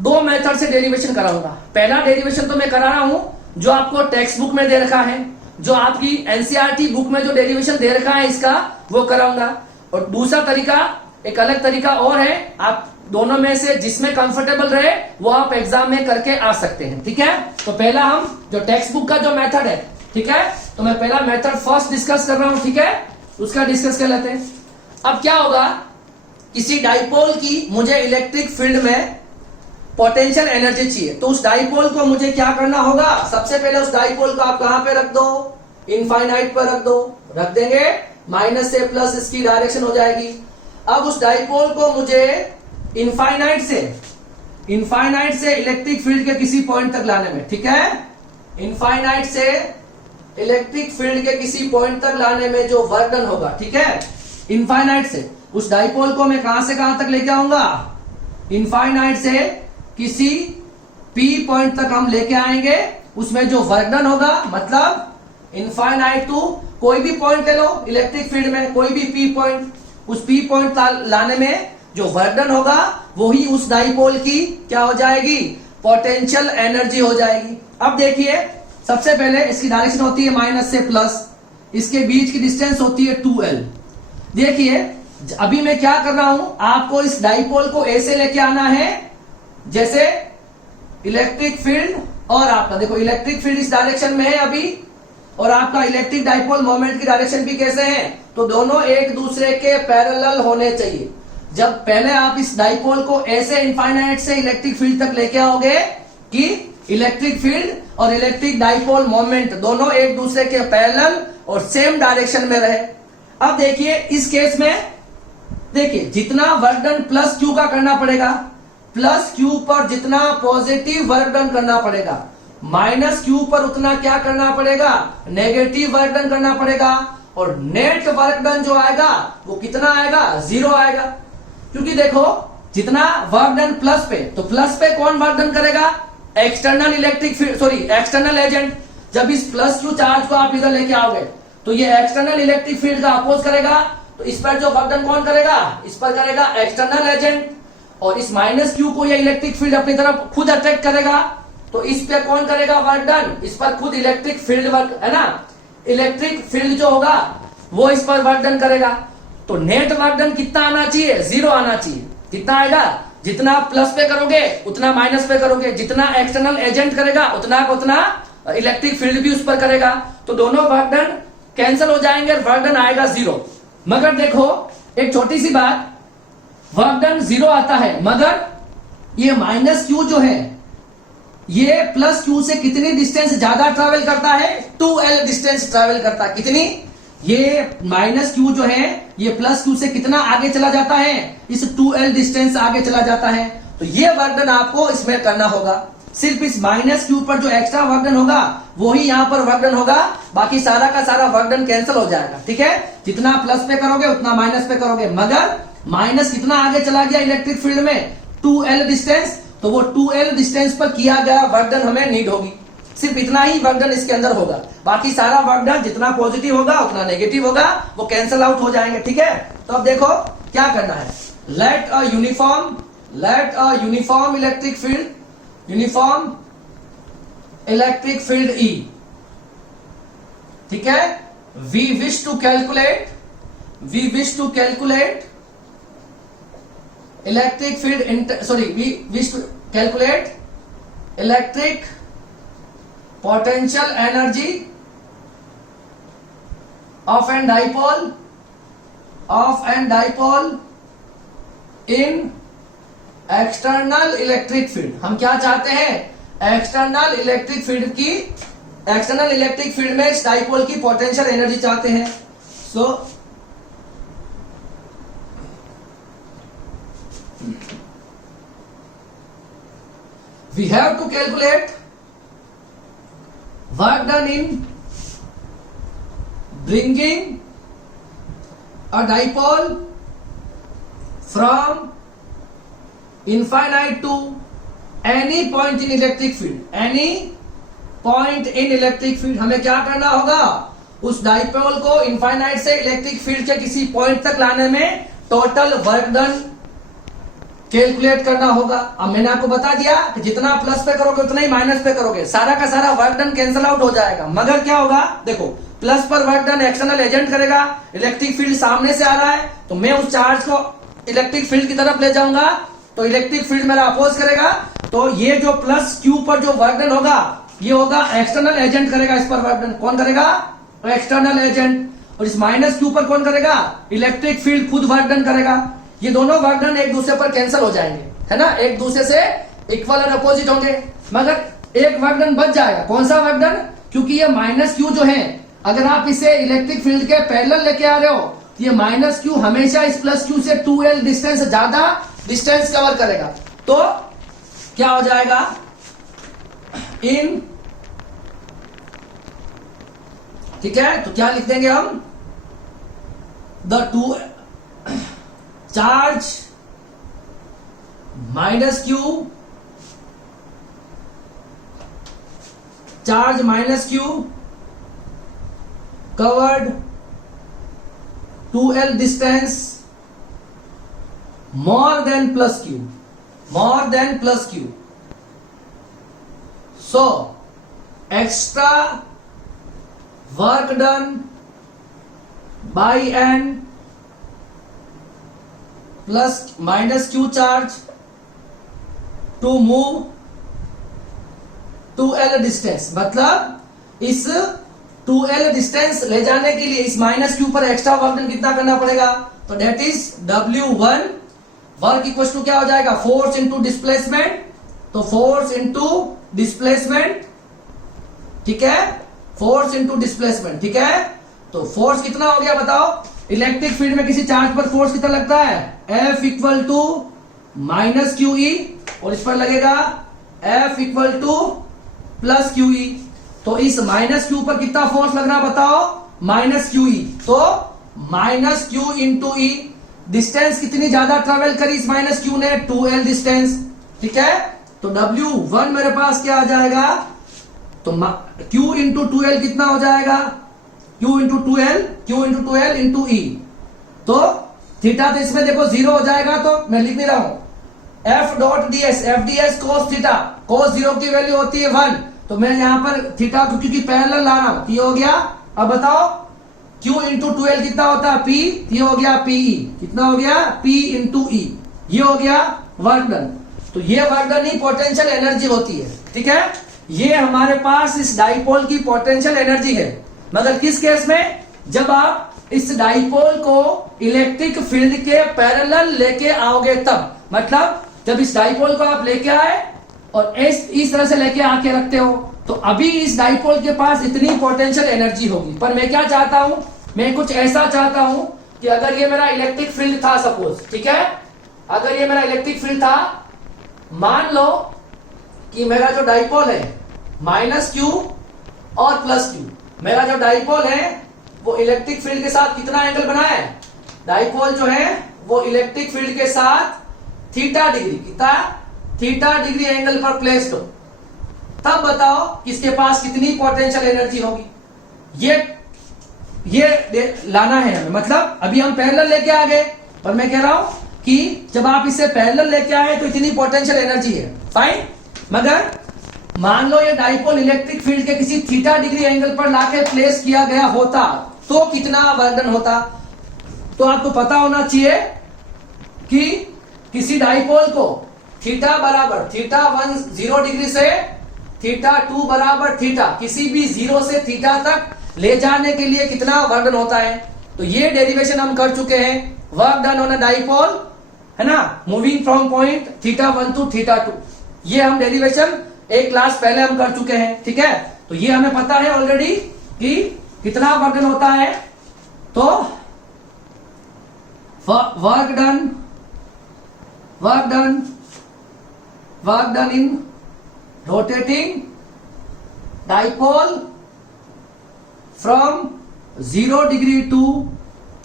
दो मेथड से डेरिवेशन कराऊंगा। पहला डेरिवेशन तो मैं करा रहा हूं जो आपको टेक्स्ट बुक में दे रखा है, जो आपकी एनसीईआरटी बुक में जो डेरिवेशन दे रखा है इसका वो कराऊंगा। और दूसरा तरीका, एक अलग तरीका और है, आप दोनों में से जिसमें कंफर्टेबल रहे वो आप एग्जाम में करके आ सकते हैं, ठीक है। तो पहला हम जो टेक्स्ट बुक का जो मेथड है, ठीक है, तो मैं पहला मेथड फर्स्ट डिस्कस कर रहा हूं, ठीक है, उसका डिस्कस कर लेते हैं। अब क्या होगा, किसी डाइपोल की मुझे इलेक्ट्रिक फील्ड में पोटेंशियल एनर्जी चाहिए, तो उस डाइपोल को मुझे क्या करना होगा, सबसे पहले उस डाइपोल को आप कहां पे रख दो, इनफाइनाइट पर रख दो, रख देंगे, माइनस से प्लस इसकी डायरेक्शन हो जाएगी। अब उस डाइपोल को मुझे इनफाइनाइट से इलेक्ट्रिक फील्ड के किसी पॉइंट तक लाने में, ठीक है, इनफाइनाइट से इलेक्ट्रिक फील्ड के किसी पॉइंट तक लाने में जो वर्क डन होगा, ठीक है, इनफाइनाइट से उस डाइपोल को मैं कहां से कहां तक लेके आऊंगा, इनफाइनाइट से किसी P पॉइंट तक हम लेके आएंगे। उसमें जो वर्क डन होगा, मतलब इनफाइनाइट टू कोई भी पॉइंट ले लो इलेक्ट्रिक फील्ड में, कोई भी P पॉइंट, उस P पॉइंट लाने में जो वर्क डन होगा वही उस डाइपोल की क्या हो जाएगी, पोटेंशियल एनर्जी हो जाएगी। अब देखिए सबसे पहले इसकी डायरेक्शन होती है माइनस से प्लस, इसके बीच की डिस्टेंस होती है 2L। देखिए अभी मैं क्या कर रहा हूं, आपको इस डाइपोल को ऐसे लेके आना है जैसे इलेक्ट्रिक फील्ड और आपका, देखो इलेक्ट्रिक फील्ड इस डायरेक्शन में है अभी, और आपका इलेक्ट्रिक डाइपोल मोमेंट की डायरेक्शन भी कैसे है, तो दोनों एक दूसरे के पैरेलल होने चाहिए। जब पहले आप इस डाइपोल को ऐसे इनफाइनाइट से इलेक्ट्रिक फील्ड तक लेके आओगे कि इलेक्ट्रिक फील्ड और इलेक्ट्रिक डाइपोल मोमेंट दोनों एक दूसरे के पैरेलल और सेम डायरेक्शन में रहे। अब देखिए इस केस में, देखिए जितना वर्क डन प्लस क्यू का करना पड़ेगा, प्लस क्यू पर जितना पॉजिटिव वर्क डन करना पड़ेगा, माइनस क्यू पर उतना क्या करना पड़ेगा, नेगेटिव वर्क डन करना पड़ेगा। और नेट वर्क डन जो आएगा वो कितना आएगा, 0 आएगा। क्योंकि देखो जितना वर्क डन प्लस पे, तो प्लस पे कौन वर्क डन करेगा, external electric field, sorry external agent. जब इस प्लस क्यू चार्ज को आप इधर लेके आओगे तो ये एक्सटर्नल इलेक्ट्रिक फील्ड का अपोज करेगा, तो इस पर जो वर्क डन कौन करेगा, इस पर करेगा एक्सटर्नल एजेंट। और इस माइनस क्यू को ये इलेक्ट्रिक फील्ड अपनी तरफ खुद अट्रैक्ट करेगा, तो इस पे कौन करेगा वर्क डन, इस पर खुद इलेक्ट्रिक फील्ड वर्क है ना, इलेक्ट्रिक फील्ड जो होगा वो इस पर वर्क डन करेगा। तो नेट वर्क डन कितना आना चाहिए, 0 आना चाहिए। कितना आएगा, जितना प्लस पे करोगे उतना माइनस पे करोगे, जितना एक्सटर्नल एजेंट करेगा उतना इलेक्ट्रिक फील्ड भी उस पर करेगा, तो दोनों वर्क डन कैंसिल हो जाएंगे, वर्क डन आएगा 0। मगर देखो एक छोटी सी बात, वर्क डन 0 आता है, मगर ये माइनस क्यू जो है ये प्लस क्यू से कितनी डिस्टेंस ज्यादा ट्रेवल करता है? 2l डिस्टेंस ट्रेवल करता है। कितनी? ये माइनस क्यू जो है ये प्लस क्यू से कितना आगे चला जाता है? इस 2l डिस्टेंस आगे चला जाता है। तो ये वर्क डन आपको इसमें करना होगा। सिर्फ इस माइनस क्यू पर जो एक्स्ट्रा वर्क डन होगा वही यहाँ पर वर्क डन होगा, बाकी सारा का सारा वर्क डन कैंसिल हो जाएगा। ठीक है, जितना प्लस पे करोगे उतना माइनस पे करोगे, मगर माइनस कितना आगे चला गया इलेक्ट्रिक फील्ड में? 2l distance. तो वो 2l डिस्टेंस पर किया गया वर्क डन हमें नीड होगी। सिर्फ इतना ही वर्क डन इसके अंदर होगा, बाकी सारा वर्क डन जितना पॉजिटिव होगा उतना नेगेटिव होगा, वो कैंसिल आउट हो जाएंगे। ठीक है, तो अब देखो क्या करना है। Let a uniform electric field E। ठीक है, we wish to calculate electric field we wish to calculate electric potential energy of an dipole in external electric field. हम क्या चाहते हैं? एक्सटर्नल इलेक्ट्रिक फील्ड में इस डाइपोल की पोटेंशियल एनर्जी चाहते हैं। So we have to calculate work done in bringing a dipole from infinite to any point in electric field। हमें क्या करना होगा? उस डाइपोल को इनफाइनाइट से इलेक्ट्रिक फील्ड के किसी पॉइंट तक लाने में टोटल वर्क डन कैलकुलेट करना होगा। अब मैंने आपको बता दिया कि जितना प्लस पे करोगे उतना ही माइनस पे करोगे, सारा का सारा वर्क डन कैंसिल आउट हो जाएगा। मगर क्या होगा? देखो, प्लस पर वर्क डन एक्सटर्नल एजेंट करेगा, इलेक्ट्रिक फील्ड सामने से आ रहा है तो मैं उस चार्ज को इलेक्ट्रिक फील्ड की तरफ ले जाऊंगा तो इलेक्ट्रिक फील्ड मेरा अपोज करेगा। तो ये जो प्लस क्यू पर जो वर्क डन होगा ये होगा एक्सटर्नल एजेंट करेगा। इस पर वर्क डन कौन करेगा? External agent. और इस माइनस क्यू पर कौन करेगा? इलेक्ट्रिक फील्ड खुद वर्क डन करेगा। ये दोनों वर्क डन एक दूसरे पर कैंसिल हो जाएंगे, है ना, एक दूसरे से इक्वल और अपोजिट होंगे, मगर एक वर्क डन बच जाएगा। कौन सा वर्क डन? क्योंकि ये माइनस क्यू जो है अगर आप इसे इलेक्ट्रिक फील्ड के पैरेलल लेके आ रहे हो तो ये माइनस क्यू हमेशा इस प्लस क्यू से 2l डिस्टेंस ज्यादा डिस्टेंस कवर करेगा। तो क्या हो जाएगा? इन, ठीक है, तो क्या लिख देंगे हम? The two charge minus Q covered 2l distance more than plus q। So extra work done by n plus minus q charge to move 2l distance. मतलब इस 2l डिस्टेंस ले जाने के लिए इस माइनस क्यू पर एक्स्ट्रा वर्क डन कितना करना पड़ेगा? तो that is W1 work equal to क्या हो जाएगा? Force into displacement. तो फोर्स इंटू डिस्प्लेसमेंट, ठीक है, फोर्स इंटू डिस्प्लेसमेंट। ठीक है, तो फोर्स कितना हो गया बताओ? इलेक्ट्रिक फील्ड में किसी चार्ज पर फोर्स कितना लगता है? F equal to minus Q E, और इस पर लगेगा F equal to plus Q E. तो इस माइनस क्यू पर कितना फोर्स लगना बताओ? Minus Q E. तो minus Q into E, distance कितनी ज्यादा ट्रेवल करी इस माइनस क्यू ने? 2l distance. ठीक है, तो W1 मेरे पास क्या आ जाएगा? तो Q इंटू 2l कितना हो जाएगा? Q into 2l into E। तो थीटा तो इसमें देखो 0 हो जाएगा, तो मैं लिख नहीं रहा हूं F dot ds, FDS cos theta, cos 0 की वैल्यू होती है 1, तो मैं यहां पर थीटा को क्योंकि पैरेलल ला रहा हूं, ये हो गया। अब बताओ Q इंटू 2l कितना होता है? P, ये हो गया PE, कितना हो गया? P इंटू E, ये हो गया वर्क डन। तो ये वर्क डन ही पोटेंशियल एनर्जी होती है। ठीक है, ये हमारे पास इस डाइपोल की पोटेंशियल एनर्जी है। मगर किस केस में? जब आप इस डाइपोल को इलेक्ट्रिक फील्ड के पैरेलल लेके आओगे तब। मतलब जब इस डाइपोल को आप लेके आए और इस तरह से लेके आके रखते हो, तो अभी इस डाइपोल के पास इतनी पोटेंशियल एनर्जी होगी। पर मैं क्या चाहता हूं, मैं कुछ ऐसा चाहता हूं कि अगर ये मेरा इलेक्ट्रिक फील्ड था सपोज, ठीक है, अगर ये मेरा इलेक्ट्रिक फील्ड था, मान लो कि मेरा जो डाइपोल है -q और +q, मेरा जो डाइपोल है वो इलेक्ट्रिक फील्ड के साथ कितना एंगल बनाया है, डाइपोल जो है वो इलेक्ट्रिक फील्ड के साथ थीटा डिग्री, कितना थीटा डिग्री एंगल पर प्लेस्ड हो, तब बताओ किसके पास कितनी पोटेंशियल एनर्जी होगी। ये लाना है हमें, मतलब अभी हम पैरेलल लेके आ गए, पर मैं कह रहा हूं कि जब आप इसे पैरेलल लेके आए तो इतनी पोटेंशियल एनर्जी है, फाइन। मगर मान लो ये डाइपोल इलेक्ट्रिक फील्ड के किसी थीटा डिग्री एंगल पर लाके प्लेस किया गया होता तो कितना वर्डन होता। तो आपको पता होना चाहिए कि किसी डाइपोल को थीटा बराबर θ1 0 डिग्री से θ2 बराबर थीटा, किसी भी 0 से थीटा तक ले जाने के लिए कितना वर्क डन होता है। तो ये डेरिवेशन हम कर चुके हैं, work done on a dipole, है ना, मूविंग फ्रॉम पॉइंट θ1 टू θ2। ये हम डेरिवेशन एक क्लास पहले हम कर चुके हैं, ठीक है। तो ये हमें पता है ऑलरेडी कि कितना वर्क डन होता है। तो work done in rotating dipole from 0 degree to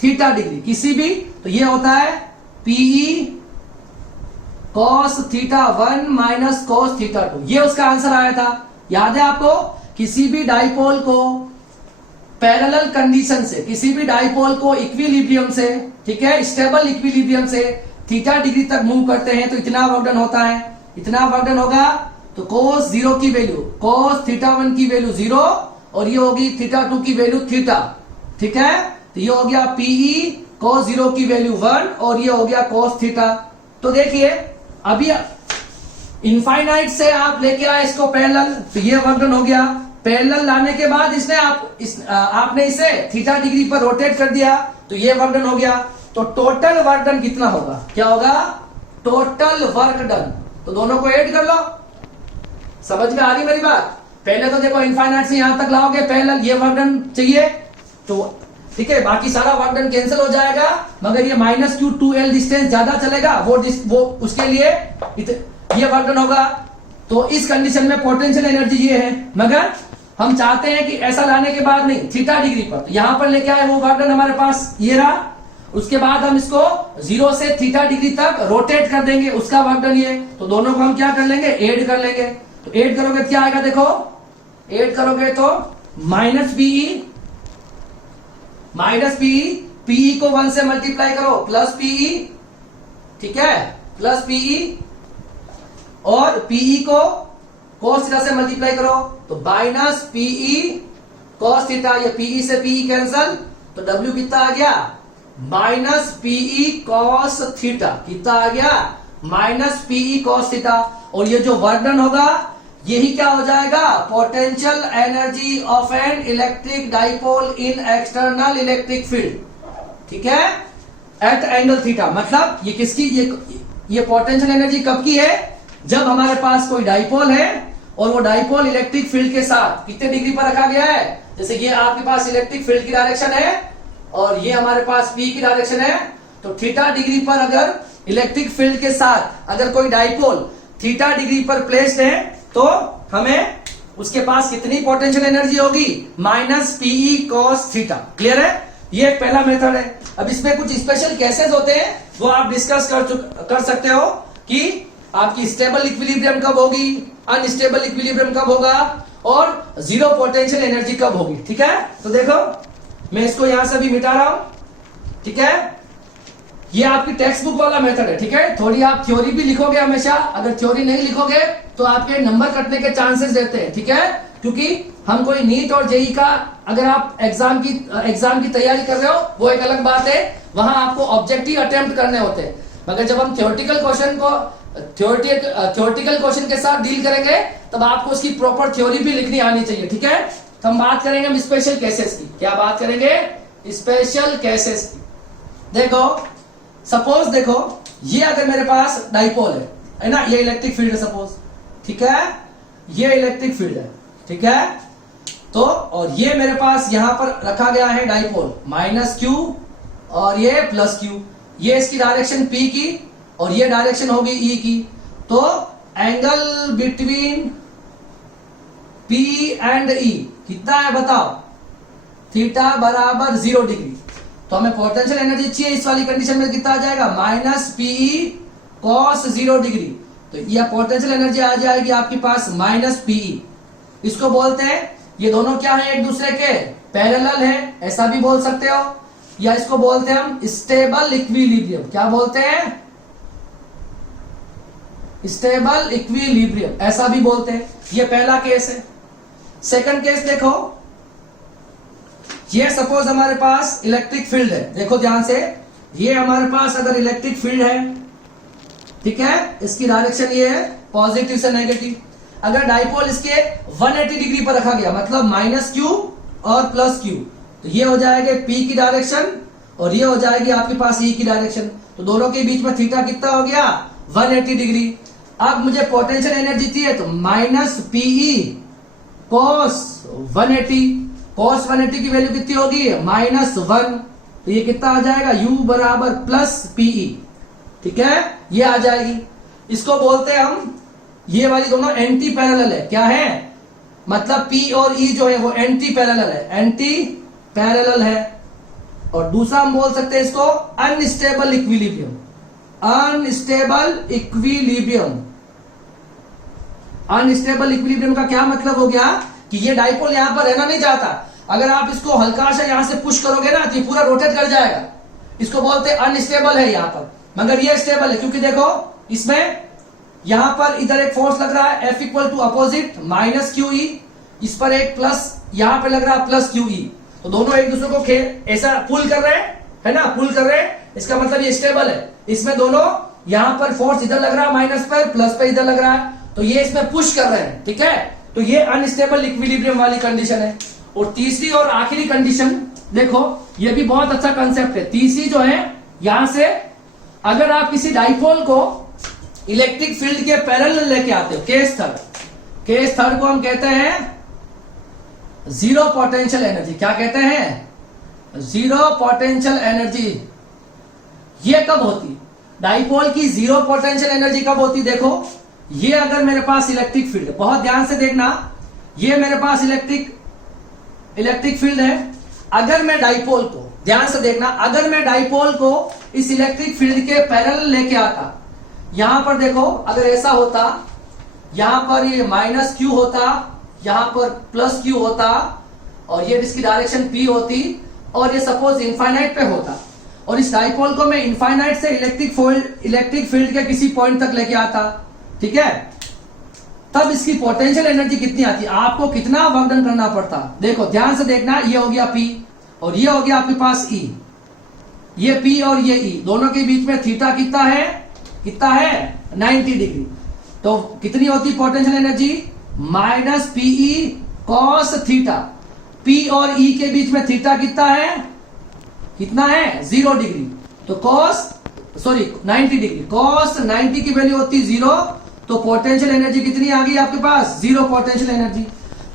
theta degree, किसी भी, तो ये होता है Pe cos θ1 माइनस cos θ2। ये उसका आंसर आया था, याद है आपको। किसी भी डाइपोल को पैरेलल कंडीशन से, किसी भी डाइपोल को इक्विलिब्रियम से, ठीक है, स्टेबल इक्विलिब्रियम से थीटा डिग्री तक मूव करते हैं तो इतना वर्क डन होता है, इतना वर्क डन होगा। तो cos 0 की वैल्यू, cos θ1 की वैल्यू 0 और ये होगी θ2 की वैल्यू थीटा, ठीक है। तो ये हो गया Pe cos 0 की वैल्यू 1 और ये हो गया cos थीटा। तो देखिए अभी इनफाइनाइट से आप लेके आए इसको पैरेलल, तो ये वर्क डन हो गया। पैरेलल लाने के बाद इसने आपने इसे थीटा डिग्री पर रोटेट कर दिया, तो ये वर्क डन हो गया। तो टोटल वर्क डन कितना होगा, क्या होगा, टोटल वर्क डन। तो दोनों को ऐड कर लो, समझ में आ रही मेरी बात। पहले तो देखो इनफाइनाइट से यहां तक लाओगे पैरेलल, ये वर्क डन चाहिए तो ठीक है, बाकी सारा वर्क डन कैंसिल हो जाएगा, मगर ये -q 2l डिस्टेंस ज्यादा चलेगा, वो उसके लिए ये वर्क डन होगा। तो इस कंडीशन में पोटेंशियल एनर्जी ये है, मगर हम चाहते हैं कि ऐसा लाने के बाद नहीं, थीटा डिग्री पर, तो यहां पर लेके आए वो वर्क डन हमारे पास ये रहा। उसके बाद हम इसको 0 से थीटा डिग्री तक रोटेट कर देंगे, उसका वर्क डन ये। तो दोनों को हम क्या कर लेंगे, ऐड कर लेंगे। तो ऐड करोगे क्या आएगा, देखो ऐड करोगे तो Pe को 1 से मल्टीप्लाई करो प्लस Pe, ठीक है, प्लस Pe, और Pe को cos थीटा से मल्टीप्लाई करो तो माइनस Pe cos थीटा, ये Pe से Pe कैंसल, तो W कितना आ गया, माइनस Pe cos थीटा, कितना आ गया, माइनस Pe cos थीटा। और ये जो वर्क डन होगा यही क्या हो जाएगा, potential energy of an electric dipole in external electric field, ठीक है, एट एंगल थीटा। मतलब ये किसकी, ये पोटेंशियल एनर्जी कब की है, जब हमारे पास कोई डाइपोल है और वो डाइपोल इलेक्ट्रिक फील्ड के साथ कितने डिग्री पर रखा गया है। जैसे ये आपके पास इलेक्ट्रिक फील्ड की डायरेक्शन है और ये हमारे पास P की डायरेक्शन है, तो थीटा डिग्री पर अगर इलेक्ट्रिक फील्ड के साथ अगर कोई डाइपोल थीटा डिग्री पर प्लेस्ड है तो हमें उसके पास कितनी पोटेंशियल एनर्जी होगी, -Pe cos थीटा। क्लियर है, ये एक पहला मेथड है। अब इसमें कुछ स्पेशल केसेस होते हैं वो आप डिस्कस कर सकते हो कि आपकी स्टेबल इक्विलिब्रियम कब होगी, अनस्टेबल इक्विलिब्रियम कब होगा और जीरो पोटेंशियल एनर्जी कब होगी, ठीक है। तो देखो मैं इसको यहां से भी मिटा रहा हूं, ठीक है। ये आपकी टेक्स्ट बुक वाला मेथड है, ठीक है। थोड़ी आप थ्योरी भी लिखोगे हमेशा, अगर थ्योरी नहीं लिखोगे तो आपके नंबर कटने के चांसेस रहते हैं, ठीक है। क्योंकि हम कोई नीट और जेई का, अगर आप एग्जाम की तैयारी कर रहे हो वो एक अलग बात है, वहां आपको ऑब्जेक्टिव अटेम्प्ट करने होते हैं। मगर जब हम थ्योरेटिकल क्वेश्चन के साथ डील करेंगे तब आपको उसकी प्रॉपर थ्योरी भी लिखनी आनी चाहिए, ठीक है। तो हम बात करेंगे हम स्पेशल केसेस की। क्या बात करेंगे, स्पेशल केसेस की। देखो सपोज, देखो ये अगर मेरे पास डाइपोल है ना, ये इलेक्ट्रिक फील्ड है सपोज, ठीक है, ये इलेक्ट्रिक फील्ड है, ठीक है। तो और ये मेरे पास यहां पर रखा गया है डाइपोल, माइनस क्यू और ये प्लस क्यू, ये इसकी डायरेक्शन पी की और ये डायरेक्शन होगी ई की। तो एंगल बिटवीन पी एंड ई कितना है बताओ, थीटा बराबर 0 डिग्री। तो हमें पोटेंशियल एनर्जी चाहिए इस वाली कंडीशन में, कितना आ जाएगा, माइनस पीई कॉस 0 डिग्री। तो यह पोटेंशियल एनर्जी आ जाएगी आपके पास माइनस पीई। इसको बोलते हैं, ये दोनों क्या है, एक दूसरे के पैरेलल है, ऐसा भी बोल सकते हो, या इसको बोलते हैं हम स्टेबल इक्विलिब्रियम। क्या बोलते हैं, स्टेबल इक्विलिब्रियम, ऐसा भी बोलते हैं। ये पहला केस है। सेकंड केस देखो, ये सपोज हमारे पास इलेक्ट्रिक फील्ड है, देखो ध्यान से, ये हमारे पास अगर इलेक्ट्रिक फील्ड है, ठीक है, इसकी डायरेक्शन ये है पॉजिटिव से नेगेटिव। अगर डाइपोल इसके 180 डिग्री पर रखा गया, मतलब माइनस क्यू और प्लस क्यू, तो ये हो जाएगा पी की डायरेक्शन और ये हो जाएगी आपके पास ई की डायरेक्शन। तो दोनों के बीच में थीटा कितना हो गया, 180 डिग्री। अब मुझे पोटेंशियल एनर्जी चाहिए, तो माइनस पीई कॉस 180, कॉस 180 की वैल्यू कितनी होगी, -1। तो ये कितना आ जाएगा, u बराबर प्लस पीई, ठीक है, ये आ जाएगी। इसको बोलते हैं हम, ये वाली दोनों एंटी पैरेलल है। क्या है, मतलब P और E जो है वो एंटी पैरेलल है, एंटी पैरेलल है। और दूसरा हम बोल सकते हैं इसको unstable equilibrium, unstable equilibrium. Unstable equilibrium का क्या मतलब हो गया कि ये डाइपोल यहां पर रहना नहीं चाहता। अगर आप इसको हल्का सा यहां से पुश करोगे ना, तो ये पूरा रोटेट कर जाएगा। इसको बोलते हैं अनस्टेबल है यहां पर, मगर ये स्टेबल है, क्योंकि देखो इसमें यहां पर इधर एक फोर्स लग रहा है F equal to opposite minus Q E, इस पर एक प्लस यहां पे लग रहा है प्लस क्यू ई। तो दोनों एक दूसरे को ऐसा पुल कर रहे हैं, है ना, पुल कर रहे हैं, इसका मतलब ये स्टेबल है। इसमें दोनों यहां पर फोर्स इधर लग रहा है माइनस पर, प्लस पे इधर लग रहा है, तो ये इसमें पुश कर रहे हैं, ठीक है। तो ये अनस्टेबल इक्विलिब्रियम वाली कंडीशन है। और तीसरी और आखिरी कंडीशन देखो, ये भी बहुत अच्छा कंसेप्ट है। तीसरी जो है, यहां से अगर आप किसी डाइपोल को इलेक्ट्रिक फील्ड के पैरेलल लेके आते हो, केस थर्ड, केस थर्ड को हम कहते हैं जीरो पोटेंशियल एनर्जी। क्या कहते हैं, जीरो पोटेंशियल एनर्जी। ये कब होती, डाइपोल की जीरो पोटेंशियल एनर्जी कब होती, देखो ये अगर मेरे पास इलेक्ट्रिक फील्ड है, बहुत ध्यान से देखना, ये मेरे पास इलेक्ट्रिक फील्ड है। अगर मैं डाइपोल को, ध्यान से देखना, अगर मैं डाइपोल को इस इलेक्ट्रिक फील्ड के पैरेलल लेके आता, यहां पर देखो अगर ऐसा होता, यहां पर ये माइनस क्यू होता, यहां पर प्लस क्यू होता, और ये इसकी डायरेक्शन पी होती, और ये सपोज इनफाइनाइट पे होता, और इस डाइपोल को मैं इनफाइनाइट से इलेक्ट्रिक फील्ड के किसी पॉइंट तक लेके आता, ठीक है, तब इसकी पोटेंशियल एनर्जी कितनी आती, आपको कितना वर्क डन करना पड़ता। देखो ध्यान से देखना, ये हो गया P और ये हो गया आपके पास E, ये P और ये E, दोनों के बीच में थीटा कितना है, 90 डिग्री। तो कितनी होती potential energy, minus P E cos theta. P और E के बीच में थीटा कितना है, 0 डिग्री। तो 90 डिग्री, कॉस 90 की वैल्यू होती 0, तो पोटेंशियल एनर्जी कितनी आ गई आपके पास, 0 पोटेंशियल एनर्जी।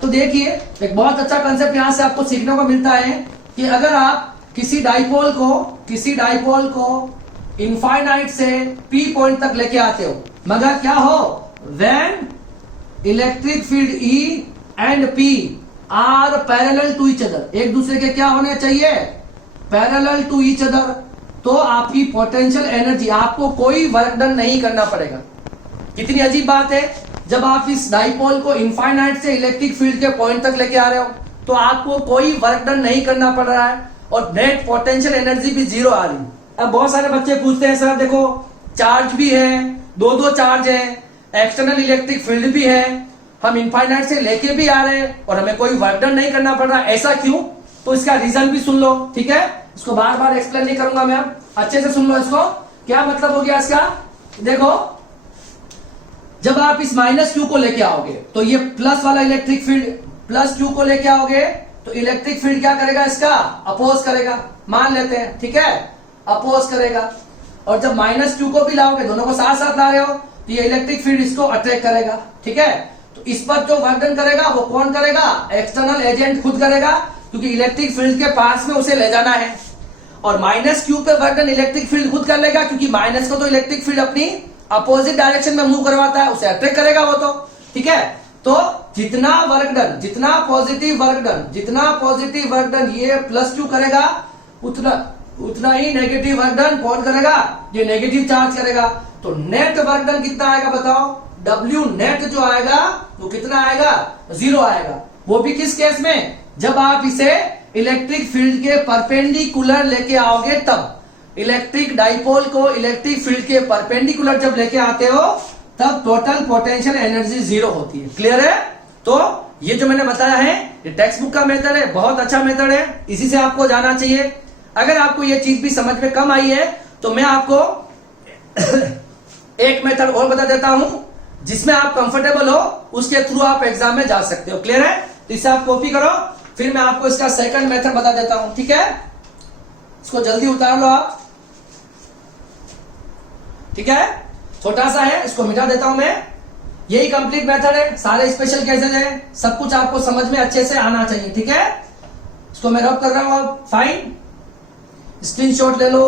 तो देखिए एक बहुत अच्छा कंसेप्ट यहां से आपको सीखने को मिलता है कि अगर आप किसी डाइपोल को इनफाइनाइट से P पॉइंट तक लेके आते हो, मगर क्या हो, when electric field E and P are parallel to each other, एक दूसरे के क्या होने चाहिए, पैरेलल टू ईच अदर, तो आपकी पोटेंशियल एनर्जी, आपको कोई वर्क डन नहीं करना पड़ेगा। कितनी अजीब बात है, जब आप इस डाइपोल को इनफाइनाइट से इलेक्ट्रिक फील्ड के पॉइंट तक लेके आ रहे हो, तो आपको कोई वर्क डन नहीं करना पड़ रहा है, और नेट पोटेंशियल एनर्जी भी 0 आ रही। अब बहुत सारे बच्चे पूछते हैं, सर देखो चार्ज भी है, दो चार्ज है, एक्सटर्नल इलेक्ट्रिक फील्ड भी है, हम इनफाइनाइट से लेके भी आ रहे हैं और हमें कोई वर्क डन नहीं करना पड़ रहा, ऐसा क्यों? तो इसका रीजन भी सुन लो, ठीक है, इसको बार बार एक्सप्लेन नहीं करूंगा मैं, अच्छे से सुन लो इसको। क्या मतलब हो गया इसका, देखो जब आप इस माइनस क्यू को लेके आओगे, तो ये प्लस वाला इलेक्ट्रिक फील्ड, प्लस क्यू को लेके आओगे, तो इलेक्ट्रिक फील्ड क्या करेगा, इसका अपोज करेगा, मान लेते हैं, ठीक है, अपोज करेगा। और जब माइनस क्यू को भी लाओगे, दोनों को साथ साथ ला रहे हो, तो ये इलेक्ट्रिक फील्ड इसको अट्रैक्ट करेगा, ठीक है। तो इस पर जो वर्क डन करेगा वो कौन करेगा, एक्सटर्नल एजेंट खुद करेगा, क्योंकि इलेक्ट्रिक फील्ड के पास में उसे ले जाना है। और माइनस क्यू पे वर्क डन इलेक्ट्रिक फील्ड खुद कर लेगा, क्योंकि माइनस को तो इलेक्ट्रिक फील्ड अपनी अपोजिट डायरेक्शन में मूव करवाता है, उसे अट्रैक्ट करेगा वो तो, ठीक है। तो जितना वर्क डन, जितना पॉजिटिव वर्क डन ये प्लस क्यू करेगा, उतना ही नेगेटिव वर्क डन कौन करेगा, ये नेगेटिव चार्ज करेगा। तो नेट वर्क डन कितना आएगा बताओ, W नेट जो आएगा वो कितना आएगा, 0 आएगा। वो भी किस केस में, जब आप इसे इलेक्ट्रिक फील्ड के परपेंडिकुलर लेके आओगे तब। इलेक्ट्रिक डाइपोल को इलेक्ट्रिक फील्ड के परपेंडिकुलर जब लेके आते हो तब टोटल पोटेंशियल एनर्जी 0 होती है। क्लियर है। तो ये जो मैंने बताया है ये टेक्स्ट बुक का मेथड है, बहुत अच्छा मेथड है, इसी से आपको जाना चाहिए। अगर आपको ये चीज भी समझ में कम आई है तो मैं आपको एक मेथड और बता देता हूं जिसमें आप कंफर्टेबल हो, उसके थ्रू आप एग्जाम में जा सकते हो। क्लियर है। तो इसे आप कॉपी करो, फिर मैं आपको इसका सेकंड मेथड बता देता हूं, ठीक है। इसको जल्दी उतार लो आप, ठीक है। छोटा सा है, इसको मिटा देता हूं मैं। यही कंप्लीट मेथड है, सारे स्पेशल केसेस है, सब कुछ आपको समझ में अच्छे से आना चाहिए, ठीक है। इसको मैं रब कर रहा हूं, आप फाइन स्क्रीनशॉट ले लो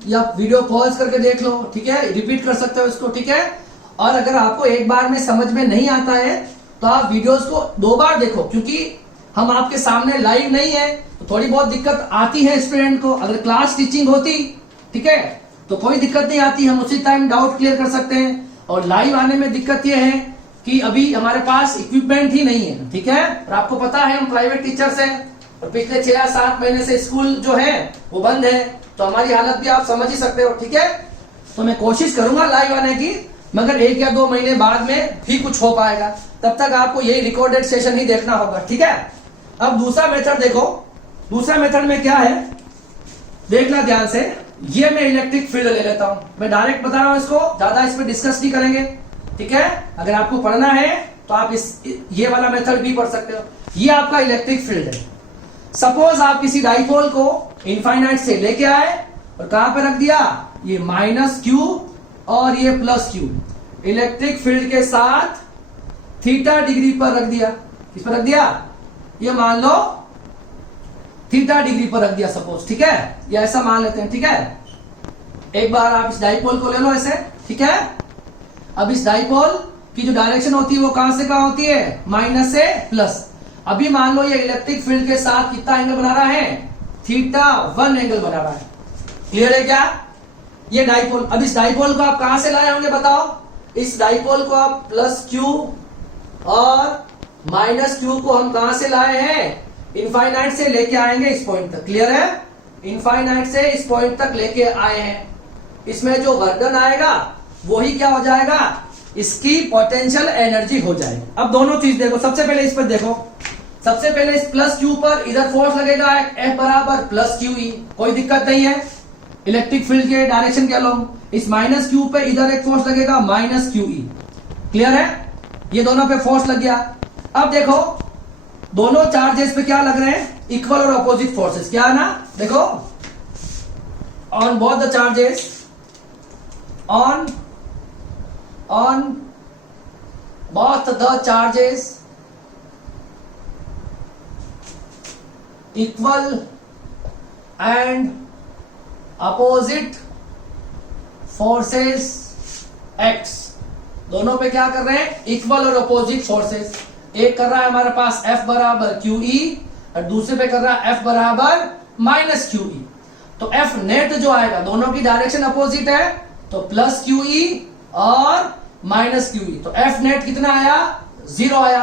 या वीडियो पॉज करके देख लो, ठीक है। रिपीट कर सकते हो इसको, ठीक है। और अगर आपको एक बार में समझ में नहीं आता है तो आप वीडियोस को 2 बार देखो, क्योंकि हम आपके सामने लाइव नहीं है तो थोड़ी बहुत दिक्कत आती है स्टूडेंट को। अगर क्लास टीचिंग होती, ठीक है, तो कोई दिक्कत नहीं आती, हम उसी टाइम डाउट क्लियर कर सकते हैं। और लाइव आने में दिक्कत यह है कि अभी हमारे पास इक्विपमेंट ही नहीं है, ठीक है। और आपको पता है हम प्राइवेट टीचर्स हैं और पिछले 6 या 7 महीने से स्कूल जो है वो बंद है, तो हमारी हालत भी आप समझ ही सकते हो, ठीक है। तो मैं कोशिश करूंगा लाइव आने की, मगर 1 या 2 महीने बाद में भी कुछ हो पाएगा, तब तक आपको यही रिकॉर्डेड सेशन ही देखना होगा, ठीक है। अब दूसरा मेथड देखो, दूसरा मेथड में क्या है देखना ध्यान से। ये मैं इलेक्ट्रिक फील्ड ले लेता हूं, मैं डायरेक्ट बता रहा हूं, इसको ज्यादा इस पर डिस्कस नहीं करेंगे, ठीक है। अगर आपको पढ़ना है तो आप ये वाला मेथड भी पढ़ सकते हो। ये आपका इलेक्ट्रिक फील्ड है। सपोज आप किसी डाइपोल को इनफाइनाइट से लेके आए और कहां पे रख दिया, ये माइनस क्यू और ये प्लस क्यू इलेक्ट्रिक फील्ड के साथ थीटा डिग्री पर रख दिया। किस पर रख दिया, ये मान लो थीटा डिग्री पर रख दिया सपोज, ठीक है। या ऐसा मान लेते हैं, ठीक है। एक बार आप इस डाइपोल को ले लो ऐसे, ठीक है। अब इस डाइपोल की जो डायरेक्शन होती है वो कहां से कहां होती है, माइनस से प्लस। अभी मान लो ये इलेक्ट्रिक फील्ड के साथ कितना एंगल बना रहा है, θ1 एंगल बना रहा है। क्लियर है क्या, ये डाइपोल। अब इस डाइपोल को आप कहां से लाए होंगे बताओ, इस डाइपोल को आप प्लस क्यू और माइनस क्यू को हम कहां से लाए हैं, इनफाइनाइट से लेके आएंगे इस पॉइंट तक। क्लियर है, इनफाइनाइट से इस पॉइंट तक लेके आए हैं। इसमें जो वर्क डन आएगा वही क्या हो जाएगा, इसकी पोटेंशियल एनर्जी हो जाएगी। अब दोनों चीज देखो, सबसे पहले इस पर देखो, सबसे पहले इस प्लस क्यू पर इधर फोर्स लगेगा F बराबर प्लस क्यू ई, कोई दिक्कत नहीं है इलेक्ट्रिक फील्ड के डायरेक्शन के अलोंग। इस माइनस क्यू पे इधर एक फोर्स लगेगा माइनस क्यू ई। क्लियर है, ये दोनों पे फोर्स लग गया। अब देखो दोनों चार्जेस पे क्या लग रहे हैं, इक्वल और अपोजिट फोर्सेस। क्या है ना, देखो on both the charges, on both the charges equal and opposite forces x। दोनों पे क्या कर रहे हैं, इक्वल और अपोजिट फोर्सेस। एक कर रहा है हमारे पास F बराबर क्यू ई और दूसरे पे कर रहा है F बराबर माइनस क्यू ई। तो F नेट जो आएगा, दोनों की डायरेक्शन अपोजिट है, तो प्लस क्यू ई और माइनस क्यू ई। तो F नेट कितना आया, 0 आया।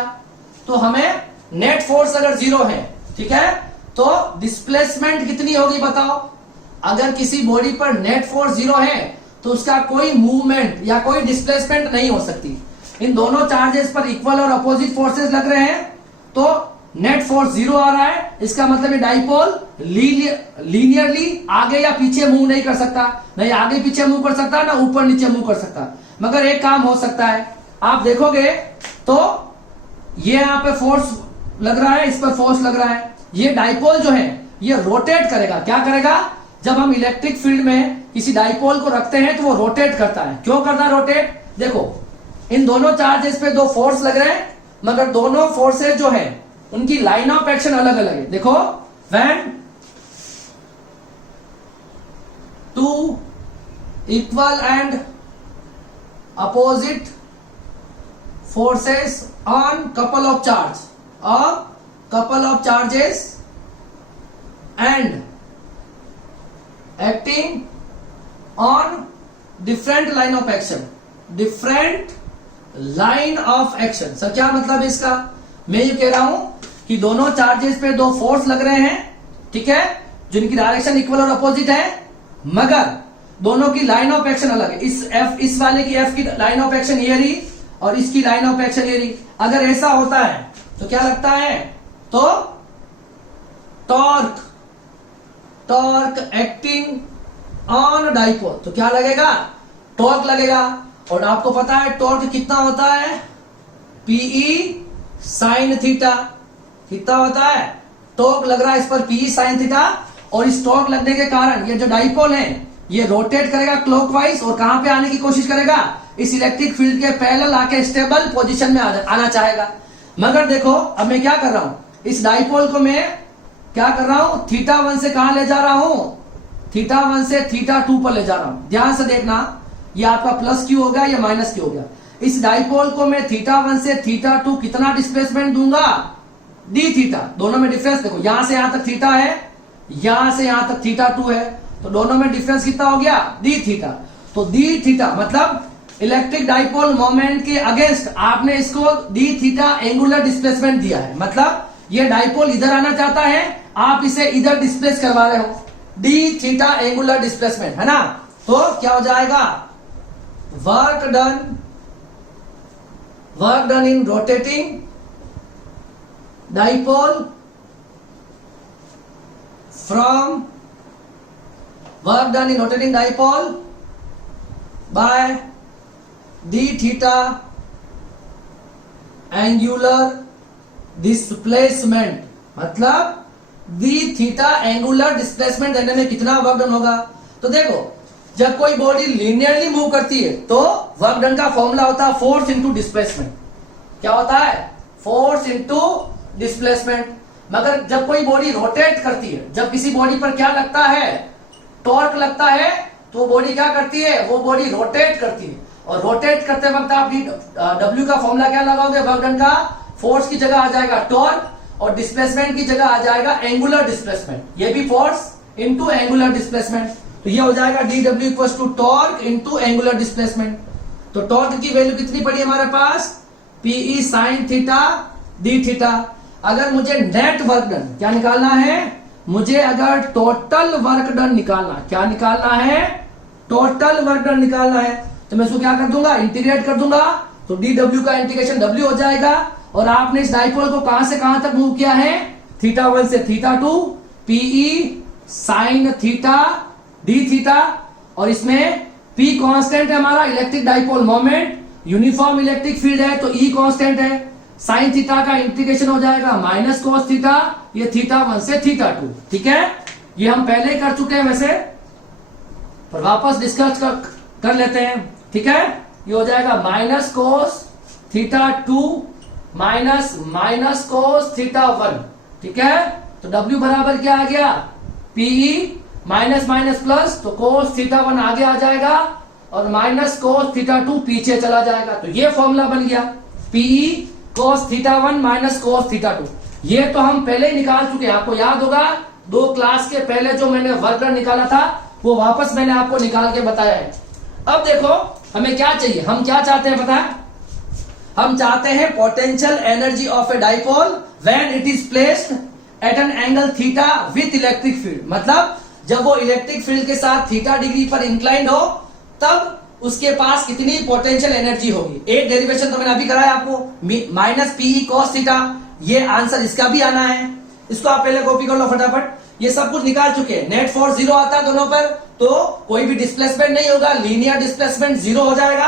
तो हमें नेट फोर्स अगर 0 है, ठीक है, तो डिस्प्लेसमेंट कितनी होगी बताओ। अगर किसी बॉडी पर नेट फोर्स 0 है तो उसका कोई मूवमेंट या कोई डिस्प्लेसमेंट नहीं हो सकती। इन दोनों चार्जेस पर इक्वल और अपोजिट फोर्सेस लग रहे हैं, तो नेट फोर्स 0 आ रहा है। इसका मतलब ये डाइपोल लीनियरली आगे या पीछे मूव नहीं कर सकता, नहीं आगे पीछे मूव कर सकता, ना ऊपर नीचे मूव कर सकता। मगर एक काम हो सकता है, आप देखोगे तो ये यहां पे फोर्स लग रहा है, इस पर फोर्स लग रहा है। ये डाइपोल जो है ये रोटेट करेगा। क्या करेगा, जब हम इलेक्ट्रिक फील्ड में किसी डाइपोल को रखते हैं तो वो रोटेट करता है। क्यों करता है रोटेट, देखो इन दोनों चार्जेस पे दो फोर्स लग रहे हैं, मगर दोनों फोर्सेस जो है उनकी लाइन ऑफ एक्शन अलग अलग है। देखो when two equal and opposite forces on couple of charges and acting on different line of action. Sir क्या मतलब है इसका? मैं ये कह रहा हूं कि दोनों चार्जेस पे दो फोर्स लग रहे हैं, ठीक है, जिनकी डायरेक्शन इक्वल और अपोजिट है, मगर दोनों की लाइन ऑफ एक्शन अलग है। इस वाले की एफ की लाइन ऑफ एक्शन ये रही और इसकी लाइन ऑफ एक्शन ये रही। अगर ऐसा होता है तो क्या लगता है? तो टॉर्क एक्टिंग ऑन डाइपोल, तो क्या लगेगा? टॉर्क लगेगा। और आपको पता है टॉर्क कितना होता है? P E sine theta. कितना होता है? टॉर्क लग रहा है इस पर पीई साइन थीटा, और इस टॉर्क लगने के कारण ये जो डाइपोल है ये रोटेट करेगा क्लॉकवाइज, और कहां पे आने की कोशिश करेगा? इस इलेक्ट्रिक फील्ड के पैरेलल आके स्टेबल पोजीशन में आना चाहेगा। मगर देखो अब मैं क्या कर रहा हूं, इस डाइपोल को मैं क्या कर रहा हूं? θ1 से कहां ले जा रहा हूं? θ1 से θ2 पर ले जा रहा हूं। ध्यान से देखना, ये आपका प्लस क्यू हो गया, ये माइनस क्यू हो गया। इस डाइपोल को मैं θ1 से θ2 कितना डिस्प्लेसमेंट दूंगा? D theta. दोनों में डिफरेंस देखो, यहां से यहां तक थीटा है, यहां से यहां तक θ2 है, तो दोनों में डिफरेंस कितना हो गया? D theta. तो डी थीटा मतलब इलेक्ट्रिक डाइपोल मोमेंट के अगेंस्ट आपने इसको डी थीटा एंगुलर डिस्प्लेसमेंट दिया है। मतलब ये डाइपोल इधर आना चाहता है, आप इसे इधर डिस्प्लेस करवा रहे हो, डी थीटा एंगुलर डिस्प्लेसमेंट, है ना? तो क्या हो जाएगा? Work done in rotating dipole from by D theta angular displacement. मतलब डी थीटा एंगुलर डिस्प्लेसमेंट देने में कितना वर्क डन होगा? तो देखो जब कोई बॉडी लीनियरली मूव करती है तो वर्क डन का फॉर्मूला होता है फोर्स इंटू डिस्प्लेसमेंट। क्या होता है? Force into displacement. मगर जब कोई बॉडी रोटेट करती है, जब किसी बॉडी पर क्या लगता है? टॉर्क लगता है, तो बॉडी क्या करती है? वो बॉडी रोटेट करती है, और रोटेट करते वक्त आप डब्ल्यू का फॉर्मूला क्या लगाओगे? वर्क डन का फोर्स की जगह आ जाएगा टॉर्क, और डिस्प्लेसमेंट की जगह आ जाएगा एंगुलर डिस्प्लेसमेंट। ये भी फोर्स इंटू एंगुलर डिस्प्लेसमेंट, तो ये हो जाएगा D W equal to torque into angular displacement. तो टॉर्क की वैल्यू कितनी पड़ी हमारे पास? P E sine theta d theta. अगर मुझे नेट वर्क डन क्या निकालना है? मुझे अगर टोटल वर्क डन निकालना, क्या निकालना है? टोटल वर्क डन निकालना है, तो मैं इसको क्या कर दूंगा? इंटीग्रेट कर दूंगा, तो डी डब्ल्यू का इंटीग्रेशन डब्ल्यू हो जाएगा। और आपने इस डाइपोल को कहां से कहां तक मूव किया है? θ1 से θ2, P E sine theta d theta, और इसमें P कांस्टेंट है हमारा electric dipole moment, uniform electric field है तो E कांस्टेंट है। साइन थीटा का इंटीग्रेशन हो जाएगा माइनस कोस थीटा, ये θ1 से θ2, ठीक है? ये हम पहले ही कर चुके हैं वैसे, पर वापस डिस्कस कर लेते हैं, ठीक है? ये हो जाएगा माइनस कोस θ2 माइनस कोस θ1, ठीक है? तो W बराबर क्या आ गया? PE माइनस माइनस प्लस, तो कोस θ1 आगे आ जाएगा और माइनस कोस θ2 पीछे चला जाएगा। तो ये फॉर्मूला बन गया PE कोस θ1 माइनस कोस θ2। ये तो हम पहले ही निकाल चुके हैं, आपको याद होगा 2 क्लास के पहले जो मैंने वर्क डन निकाला था वो वापस मैंने आपको निकाल के बताया है। अब देखो हमें क्या चाहिए, हम क्या चाहते हैं पता है? हम चाहते हैं potential energy of a dipole when it is placed at an angle theta with electric field. मतलब जब वो इलेक्ट्रिक फील्ड के साथ थीटा डिग्री पर इंक्लाइंड हो तब उसके पास कितनी पोटेंशियल एनर्जी होगी। एक डेरिवेशन तो मैंने अभी कराया आपको, माइनस पीई कॉस थीटा, ये आंसर इसका भी आना है। इसको आप पहले कॉपी कर लो फटाफट, ये सब कुछ निकाल चुके हैं। नेट फोर्स 0 आता है दोनों पर, तो कोई भी डिस्प्लेसमेंट नहीं होगा, लीनियर डिस्प्लेसमेंट 0 हो जाएगा।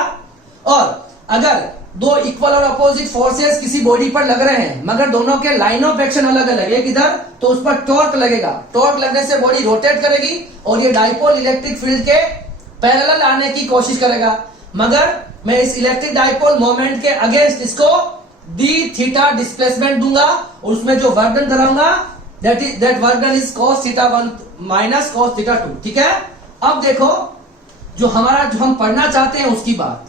और अगर दो इक्वल और अपोजिट फोर्सेस किसी बॉडी पर लग रहे हैं मगर दोनों के लाइन ऑफ एक्शन अलग अलग, एक इधर तो उस पर टॉर्क लगेगा, टॉर्क लगने से बॉडी रोटेट करेगी और ये डाइपोल इलेक्ट्रिक फील्ड के पैरेलल आने की कोशिश करेगा। मगर मैं इस इलेक्ट्रिक डाइपोल मोमेंट के अगेंस्ट इसको डी थीटा डिस्प्लेसमेंट दूंगा और उसमें जो वर्क डन कराऊंगा that work done is cos theta 1 minus cos theta 2। ठीक है, अब देखो जो हम पढ़ना चाहते हैं उसकी बात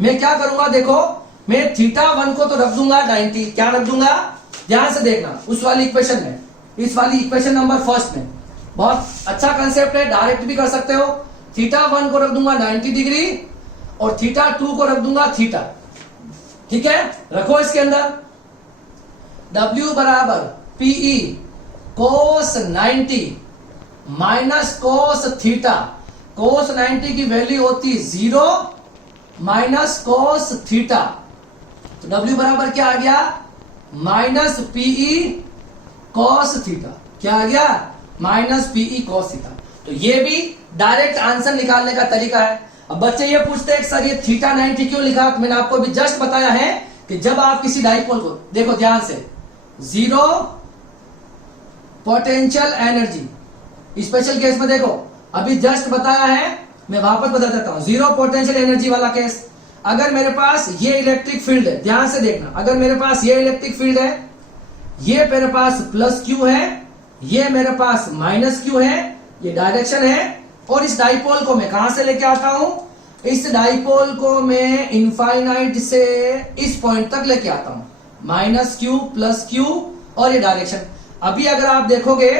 मैं क्या करूंगा, देखो मैं थीटा 1 को तो रख दूंगा 90, क्या रख दूंगा, ध्यान से देखना उस वाली इक्वेशन में, इस वाली इक्वेशन नंबर फर्स्ट में, बहुत अच्छा कंसेप्ट है, डायरेक्ट भी कर सकते हो। थीटा 1 को रख दूंगा 90 डिग्री और थीटा 2 को रख दूंगा थीटा। ठीक है, रखो इसके अंदर W बराबर PE cos 90 minus cos theta. cos 90 की वैल्यू होती 0 माइनस cos थीटा, तो W बराबर क्या आ गया, माइनस PE cos थीटा। क्या आ गया, माइनस PE cos थीटा। तो ये भी डायरेक्ट आंसर निकालने का तरीका है। अब बच्चे ये पूछते हैं सर ये थीटा 90 क्यों लिखा, तो मैंने आपको भी जस्ट बताया है कि जब आप किसी डाइपोल को देखो ध्यान से, zero potential energy, special case में देखो अभी जस्ट बताया है, मैं वापस बता देता हूं, जीरो पोटेंशियल एनर्जी वाला केस, अगर मेरे पास ये इलेक्ट्रिक फील्ड है, ध्यान से देखना, अगर मेरे पास ये इलेक्ट्रिक फील्ड है, ये मेरे पास प्लस क्यू है, ये मेरे पास माइनस क्यू है, ये डायरेक्शन है, और इस डाइपोल को मैं कहां से लेके आता हूं, इस डाइपोल को मैं इनफाइनाइट से इस पॉइंट तक लेके आता हूं, माइनस क्यू प्लस क्यू, और ये डायरेक्शन। अभी अगर आप देखोगे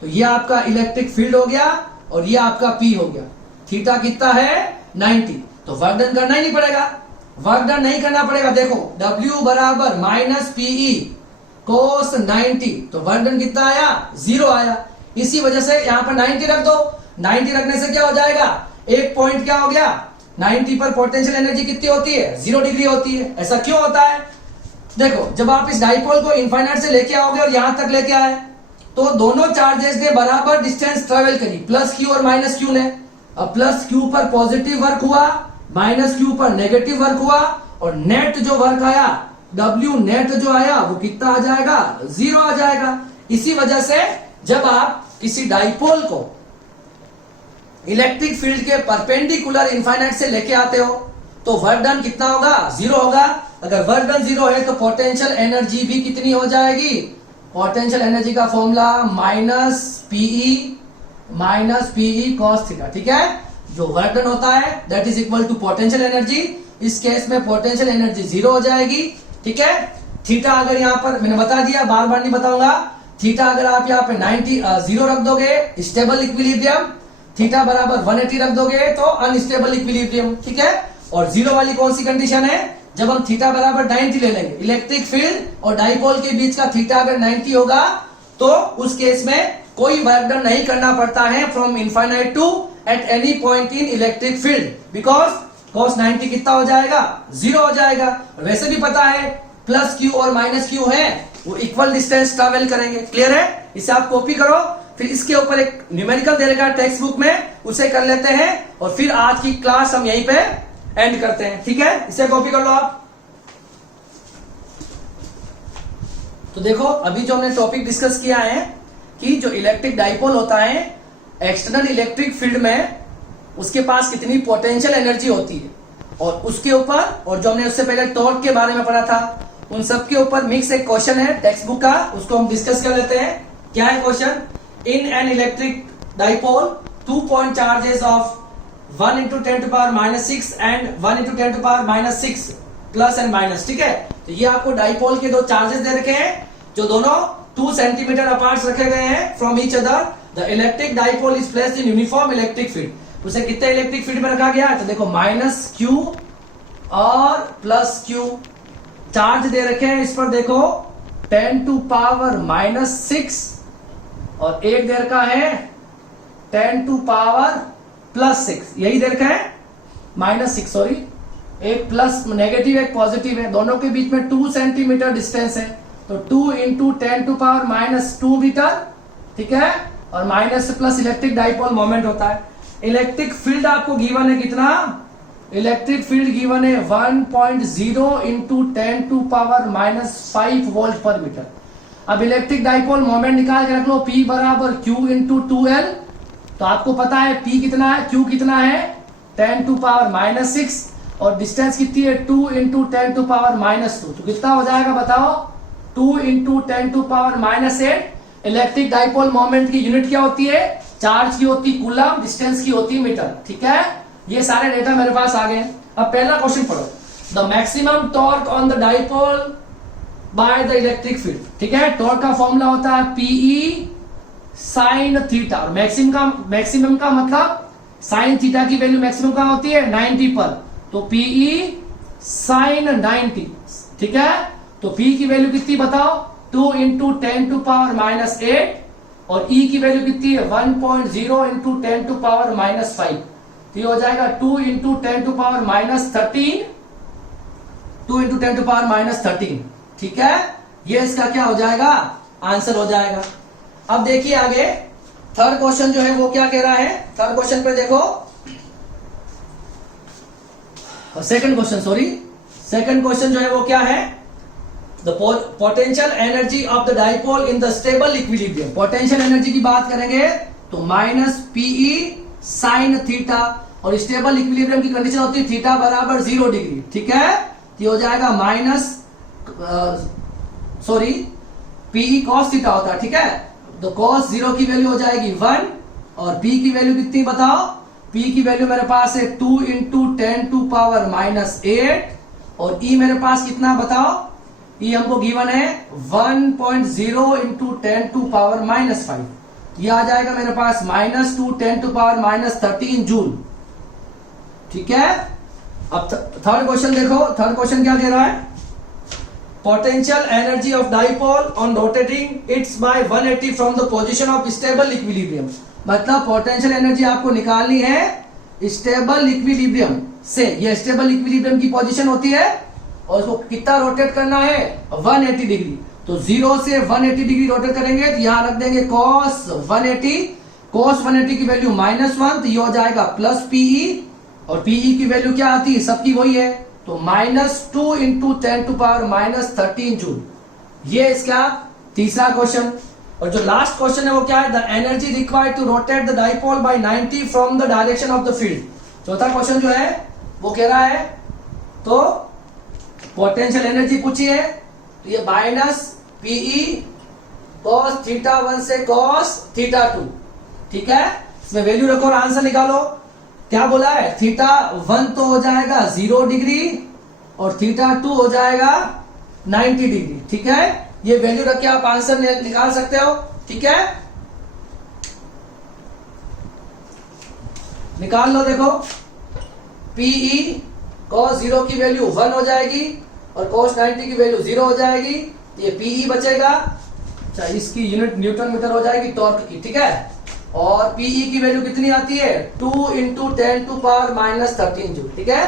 तो ये आपका इलेक्ट्रिक फील्ड हो गया और ये आपका P हो गया, थीटा कितना है 90, तो वर्क डन करना ही नहीं पड़ेगा, वर्क डन नहीं करना पड़ेगा। देखो W बराबर माइनस PE cos 90, तो वर्क डन कितना आया, 0 आया। इसी वजह से यहां पर 90 रख दो, 90 रखने से क्या हो जाएगा, एक पॉइंट क्या हो गया, 90 पर पोटेंशियल एनर्जी कितनी होती है, 0 डिग्री होती है। ऐसा क्यों होता है, देखो जब आप इस डाइपोल को इनफाइनाइट से लेके आओगे और यहां तक लेके आए तो दोनों चार्जेस ने बराबर डिस्टेंस ट्रेवल करी, प्लस क्यू और माइनस क्यू ने। अब प्लस क्यू पर पॉजिटिव वर्क हुआ, माइनस क्यू पर नेगेटिव वर्क हुआ, और नेट जो वर्क आया W नेट जो आया वो कितना आ जाएगा, 0 आ जाएगा। इसी वजह से जब आप किसी डाइपोल को इलेक्ट्रिक फील्ड के परपेंडिकुलर इनफाइनाइट से लेके आते हो तो वर्क डन कितना होगा, 0 होगा। अगर वर्क डन 0 है तो पोटेंशियल एनर्जी भी कितनी हो जाएगी, पोटेंशियल एनर्जी का formula minus P E cos theta. ठीक है, जो वर्क डन होता है that is equal to potential energy, इस केस में पोटेंशियल एनर्जी 0 हो जाएगी। ठीक है, थीटा अगर यहाँ पर मैंने बता दिया, बार बार नहीं बताऊंगा, थीटा अगर आप यहाँ पे 0 रख दोगे स्टेबल इक्विलिब्रियम, थीटा बराबर 180 रख दोगे तो अनस्टेबल इक्विलिब्रियम। ठीक है, और 0 वाली कौन सी कंडीशन है, जब हम थीटा बराबर 90 ले लेंगे, इलेक्ट्रिक फील्ड और डाइपोल के बीच का थीटा अगर 90 होगा तो उस केस में कोई वर्क डन नहीं करना पड़ता है from infinite to at any point in electric field, because cos 90 कितना हो जाएगा, 0 हो जाएगा। वैसे भी पता है प्लस क्यू और माइनस क्यू है वो इक्वल डिस्टेंस ट्रेवल करेंगे। क्लियर है, इसे आप कॉपी करो, फिर इसके ऊपर एक न्यूमेरिकल दे रखा है टेक्स्ट बुक में, उसे कर लेते हैं और फिर आज की क्लास हम यहीं पे एंड करते हैं। ठीक है, इसे कॉपी कर लो आप। तो देखो अभी जो हमने टॉपिक डिस्कस किया है कि जो इलेक्ट्रिक डाइपोल होता है एक्सटर्नल इलेक्ट्रिक फील्ड में उसके पास कितनी पोटेंशियल एनर्जी होती है, और उसके ऊपर, और जो हमने उससे पहले टॉर्क के बारे में पढ़ा था, उन सब के ऊपर मिक्स एक क्वेश्चन है टेक्स्ट बुक का, उसको हम डिस्कस कर लेते हैं। क्या है question, in an electric dipole 2 point charges of 1 × 10⁻⁻6 and 1 × 10⁻⁻6 plus and minus. ठीक है, तो ये आपको डाइपोल के दो चार्जेस दे रखे हैं जो दोनों 2 सेंटीमीटर अपार्ट रखे गए हैं from each other. The electric dipole is placed in uniform electric field. उसे कितने इलेक्ट्रिक फील्ड में रखा गया है, तो देखो माइनस क्यू और प्लस क्यू चार्ज दे रखे हैं। इस पर देखो 10⁻⁻6 और एक दे रखा है 10⁻+6, यही दे रखा है -6, सॉरी, एक प्लस नेगेटिव एक पॉजिटिव है, दोनों के बीच में 2 सेंटीमीटर डिस्टेंस है, तो 2 × 10⁻⁻2 मीटर। ठीक है, और माइनस से प्लस इलेक्ट्रिक डाइपोल मोमेंट होता है। इलेक्ट्रिक फील्ड आपको गिवन है कितना, इलेक्ट्रिक फील्ड गिवन है 1.0 × 10⁻⁻5 वोल्ट पर मीटर। अब इलेक्ट्रिक डाइपोल मोमेंट निकाल के रख लो, P बराबर Q × 2L। तो आपको पता है P कितना है, Q कितना है 10⁻⁻6, और डिस्टेंस कितनी है 2 इंटू 10 टू पावर -2, तो कितना हो जाएगा बताओ 2 into 10 to power -8। Electric dipole moment की यूनिट क्या होती है, चार्ज की होती है कूलम, डिस्टेंस की होती है मीटर। ठीक है, ये सारे डेटा मेरे पास आ गए। अब पहला क्वेश्चन पढ़ो, the maximum torque on the dipole by the electric field. ठीक है, टॉर्क का फॉर्मूला होता है पीई साइन थीटा, और मैक्सिमम का मतलब साइन थीटा की वैल्यू मैक्सिमम कहां होती है 90 पर, तो पीई साइन 90। ठीक है, तो पी की वैल्यू कितनी बताओ 2 इंटू 10 टू पावर -8, और ई की वैल्यू कितनी है 1.0 इंटू 10 टू पावर -5, तो ये हो जाएगा 2 into 10 to power -13, 2 into 10 to power -13। ठीक है, ये इसका क्या हो जाएगा, आंसर हो जाएगा। अब देखिए आगे थर्ड क्वेश्चन जो है वो क्या कह रहा है, थर्ड क्वेश्चन पे देखो, सेकंड क्वेश्चन जो है वो क्या है, the potential energy of the dipole in the stable equilibrium. Potential energy की बात करेंगे तो माइनस पीई साइन थीटा, और स्टेबल इक्विलिब्रियम की कंडीशन होती है थीटा बराबर 0 डिग्री। ठीक है, तो हो जाएगा पीई कॉस थीटा होता है। ठीक है, तो कॉस 0 की वैल्यू हो जाएगी 1, और पी की वैल्यू कितनी बताओ, पी की वैल्यू मेरे पास है 2 इंटू 10 टू पावर -8, और ई मेरे पास कितना बताओ, ई हमको गिवन है 1.0 इंटू 10 टू पावर -5, ये आ जाएगा मेरे पास -2 10 टू पावर -13 जूल। ठीक है, अब थर्ड क्वेश्चन देखो, थर्ड क्वेश्चन क्या कह रहा है, potential energy of dipole on rotating its by 180 from the position of stable equilibrium. मतलब पोटेंशियल एनर्जी आपको निकालनी है स्टेबल इक्विलिब्रियम से, ये स्टेबल इक्विलिब्रियम की पोजीशन होती है, और उसको कितना रोटेट करना है 180 डिग्री, तो 0 से 180 डिग्री रोटेट करेंगे, तो यहां रख देंगे cos 180 की वैल्यू -1, तो ये हो जाएगा प्लस पीई, और पीई की वैल्यू क्या आती है सबकी वही है, तो -2 इंटू 10 टू पावर -13 जूल। ये इसका तीसरा क्वेश्चन। और जो लास्ट क्वेश्चन है वो क्या है, the energy required to rotate the dipole by 90 from the direction of the field. चौथा क्वेश्चन जो है वो कह रहा है, तो पोटेंशियल एनर्जी पूछी है, तो ये माइनस पीई कॉस थीटा 1 से कॉस थीटा 2। ठीक है, इसमें वैल्यू रखो और आंसर निकालो। क्या बोला है, थीटा 1 तो हो जाएगा 0 डिग्री, और थीटा 2 हो जाएगा 90 डिग्री। ठीक है, ये वैल्यू रख के आप आंसर निकाल सकते हो। ठीक है, निकाल लो, देखो पीई cos 0 की वैल्यू 1 हो जाएगी, और cos 90 की वैल्यू 0 हो जाएगी, तो ये पीई बचेगा, अच्छा इसकी यूनिट न्यूटन मीटर हो जाएगी टॉर्क की। ठीक है, और पीई की वैल्यू कितनी आती है 2 इंटू 10 टू पावर -13 जूल। ठीक है,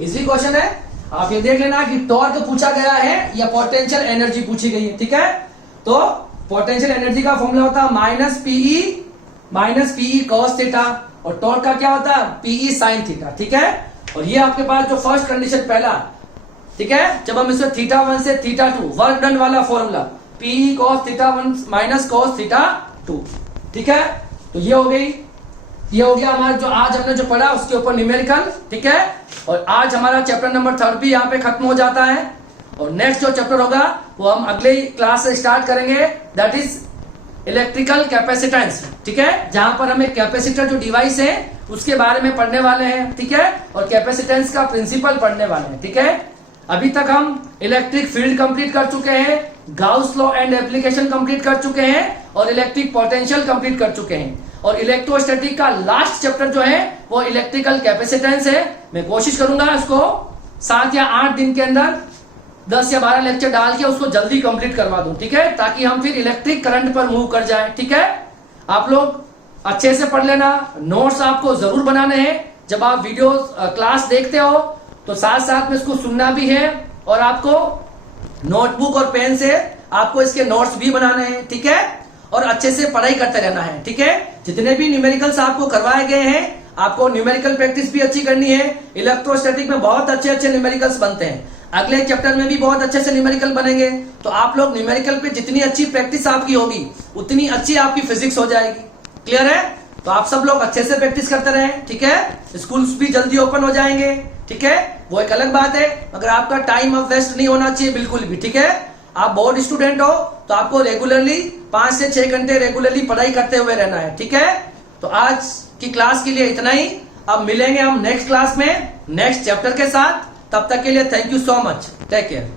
इजी क्वेश्चन है, आप ये देख लेना कि टॉर्क पूछा गया है या पोटेंशियल एनर्जी पूछी गई है। ठीक है, तो पोटेंशियल एनर्जी का फॉर्मूला होता है माइनस पीई कॉस थीटा, और टॉर्क का क्या होता है पीई साइन थीटा। ठीक है, और ये आपके पास जो फर्स्ट कंडीशन पहला, ठीक है, जब हम इसमें थीटा 1 से थीटा 2 वर्क डन वाला formula P E cos theta 1 minus cos theta 2। ठीक है, तो ये हो गई, ये हो गया हमारा जो आज हमने जो पढ़ा उसके ऊपर न्यूमेरिकल। ठीक है, और आज हमारा चैप्टर नंबर 3 भी यहाँ पे खत्म हो जाता है, और नेक्स्ट जो चैप्टर होगा वो हम अगले क्लास से स्टार्ट करेंगे, दैट इज इलेक्ट्रिकल कैपेसिटेंस। ठीक है, जहां पर हमें कैपेसिटर जो डिवाइस है उसके बारे में पढ़ने वाले हैं। ठीक है, और कैपेसिटेंस का प्रिंसिपल पढ़ने वाले हैं। ठीक है, अभी तक हम इलेक्ट्रिक फील्ड कंप्लीट कर चुके हैं, Gauss law and application complete कर चुके हैं, और इलेक्ट्रिक पोटेंशियल कंप्लीट कर चुके हैं, और इलेक्ट्रोस्टैटिक का लास्ट चैप्टर जो है वो इलेक्ट्रिकल कैपेसिटेंस है। मैं कोशिश करूंगा इसको 7 या 8 दिन के अंदर 10 या 12 लेक्चर डाल के उसको जल्दी कंप्लीट करवा दूं। ठीक है, ताकि हम फिर इलेक्ट्रिक करंट पर मूव कर जाए। ठीक है, आप लोग अच्छे से पढ़ लेना, नोट्स आपको जरूर बनाने हैं। जब आप वीडियो क्लास देखते हो तो साथ साथ में इसको सुनना भी है, और आपको नोटबुक और पेन से आपको इसके नोट्स भी बनाने हैं। ठीक है, और अच्छे से पढ़ाई करते रहना है। ठीक है, जितने भी न्यूमेरिकल्स आपको करवाए गए हैं आपको न्यूमेरिकल प्रैक्टिस भी अच्छी करनी है। इलेक्ट्रोस्टैटिक में बहुत अच्छे अच्छे न्यूमेरिकल्स बनते हैं, अगले चैप्टर में भी बहुत अच्छे से न्यूमेरिकल बनेंगे। तो आप लोग न्यूमेरिकल पे जितनी अच्छी प्रैक्टिस आपकी होगी उतनी अच्छी आपकी फिजिक्स हो जाएगी। क्लियर है? तो आप सब लोग अच्छे से प्रैक्टिस करते रहें। ठीक है, स्कूल्स भी जल्दी ओपन हो जाएंगे। ठीक है, वो एक अलग बात है, मगर आपका टाइम अब वेस्ट नहीं होना चाहिए बिल्कुल भी। ठीक है, आप बोर्ड स्टूडेंट हो तो आपको रेगुलरली 5 से 6 घंटे रेगुलरली पढ़ाई करते हुए रहना है। ठीक है, तो आज की क्लास के लिए इतना ही। अब मिलेंगे हम नेक्स्ट क्लास में नेक्स्ट चैप्टर के साथ। तब तक के लिए thank you so much, take care.